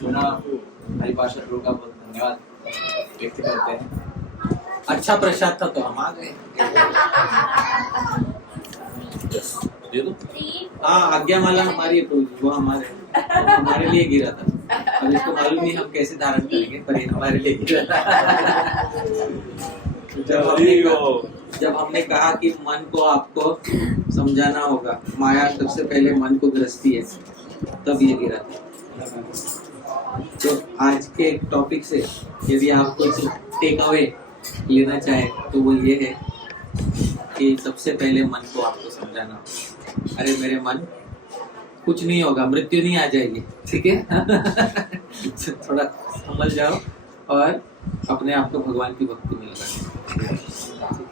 पुनः हरिभाषा प्रभु का बहुत धन्यवाद व्यक्त करते हैं। अच्छा प्रसाद था तो हम आ गए। दे दो। हाँ, आज्ञा माला हमारी है प्रभु जी, वो हमारे लिए गिरा था। अब इसको मालूम नहीं हम कैसे धारण करेंगे, पर ये हमारे लिए गिरा था। जब हमने कहा कि मन को आपको समझाना होगा, माया सबसे पहले मन को ग्रसती है, तब ये गिरा था। तो आज के टॉपिक से यदि आप कुछ टेक अवे लेना चाहे तो वो ये है कि सबसे पहले मन को आपको समझाना होगा, अरे मेरे मन, कुछ नहीं होगा, मृत्यु नहीं आ जाएगी, ठीक है? थोड़ा समझ जाओ और अपने आप को भगवान की भक्ति में लगाओ।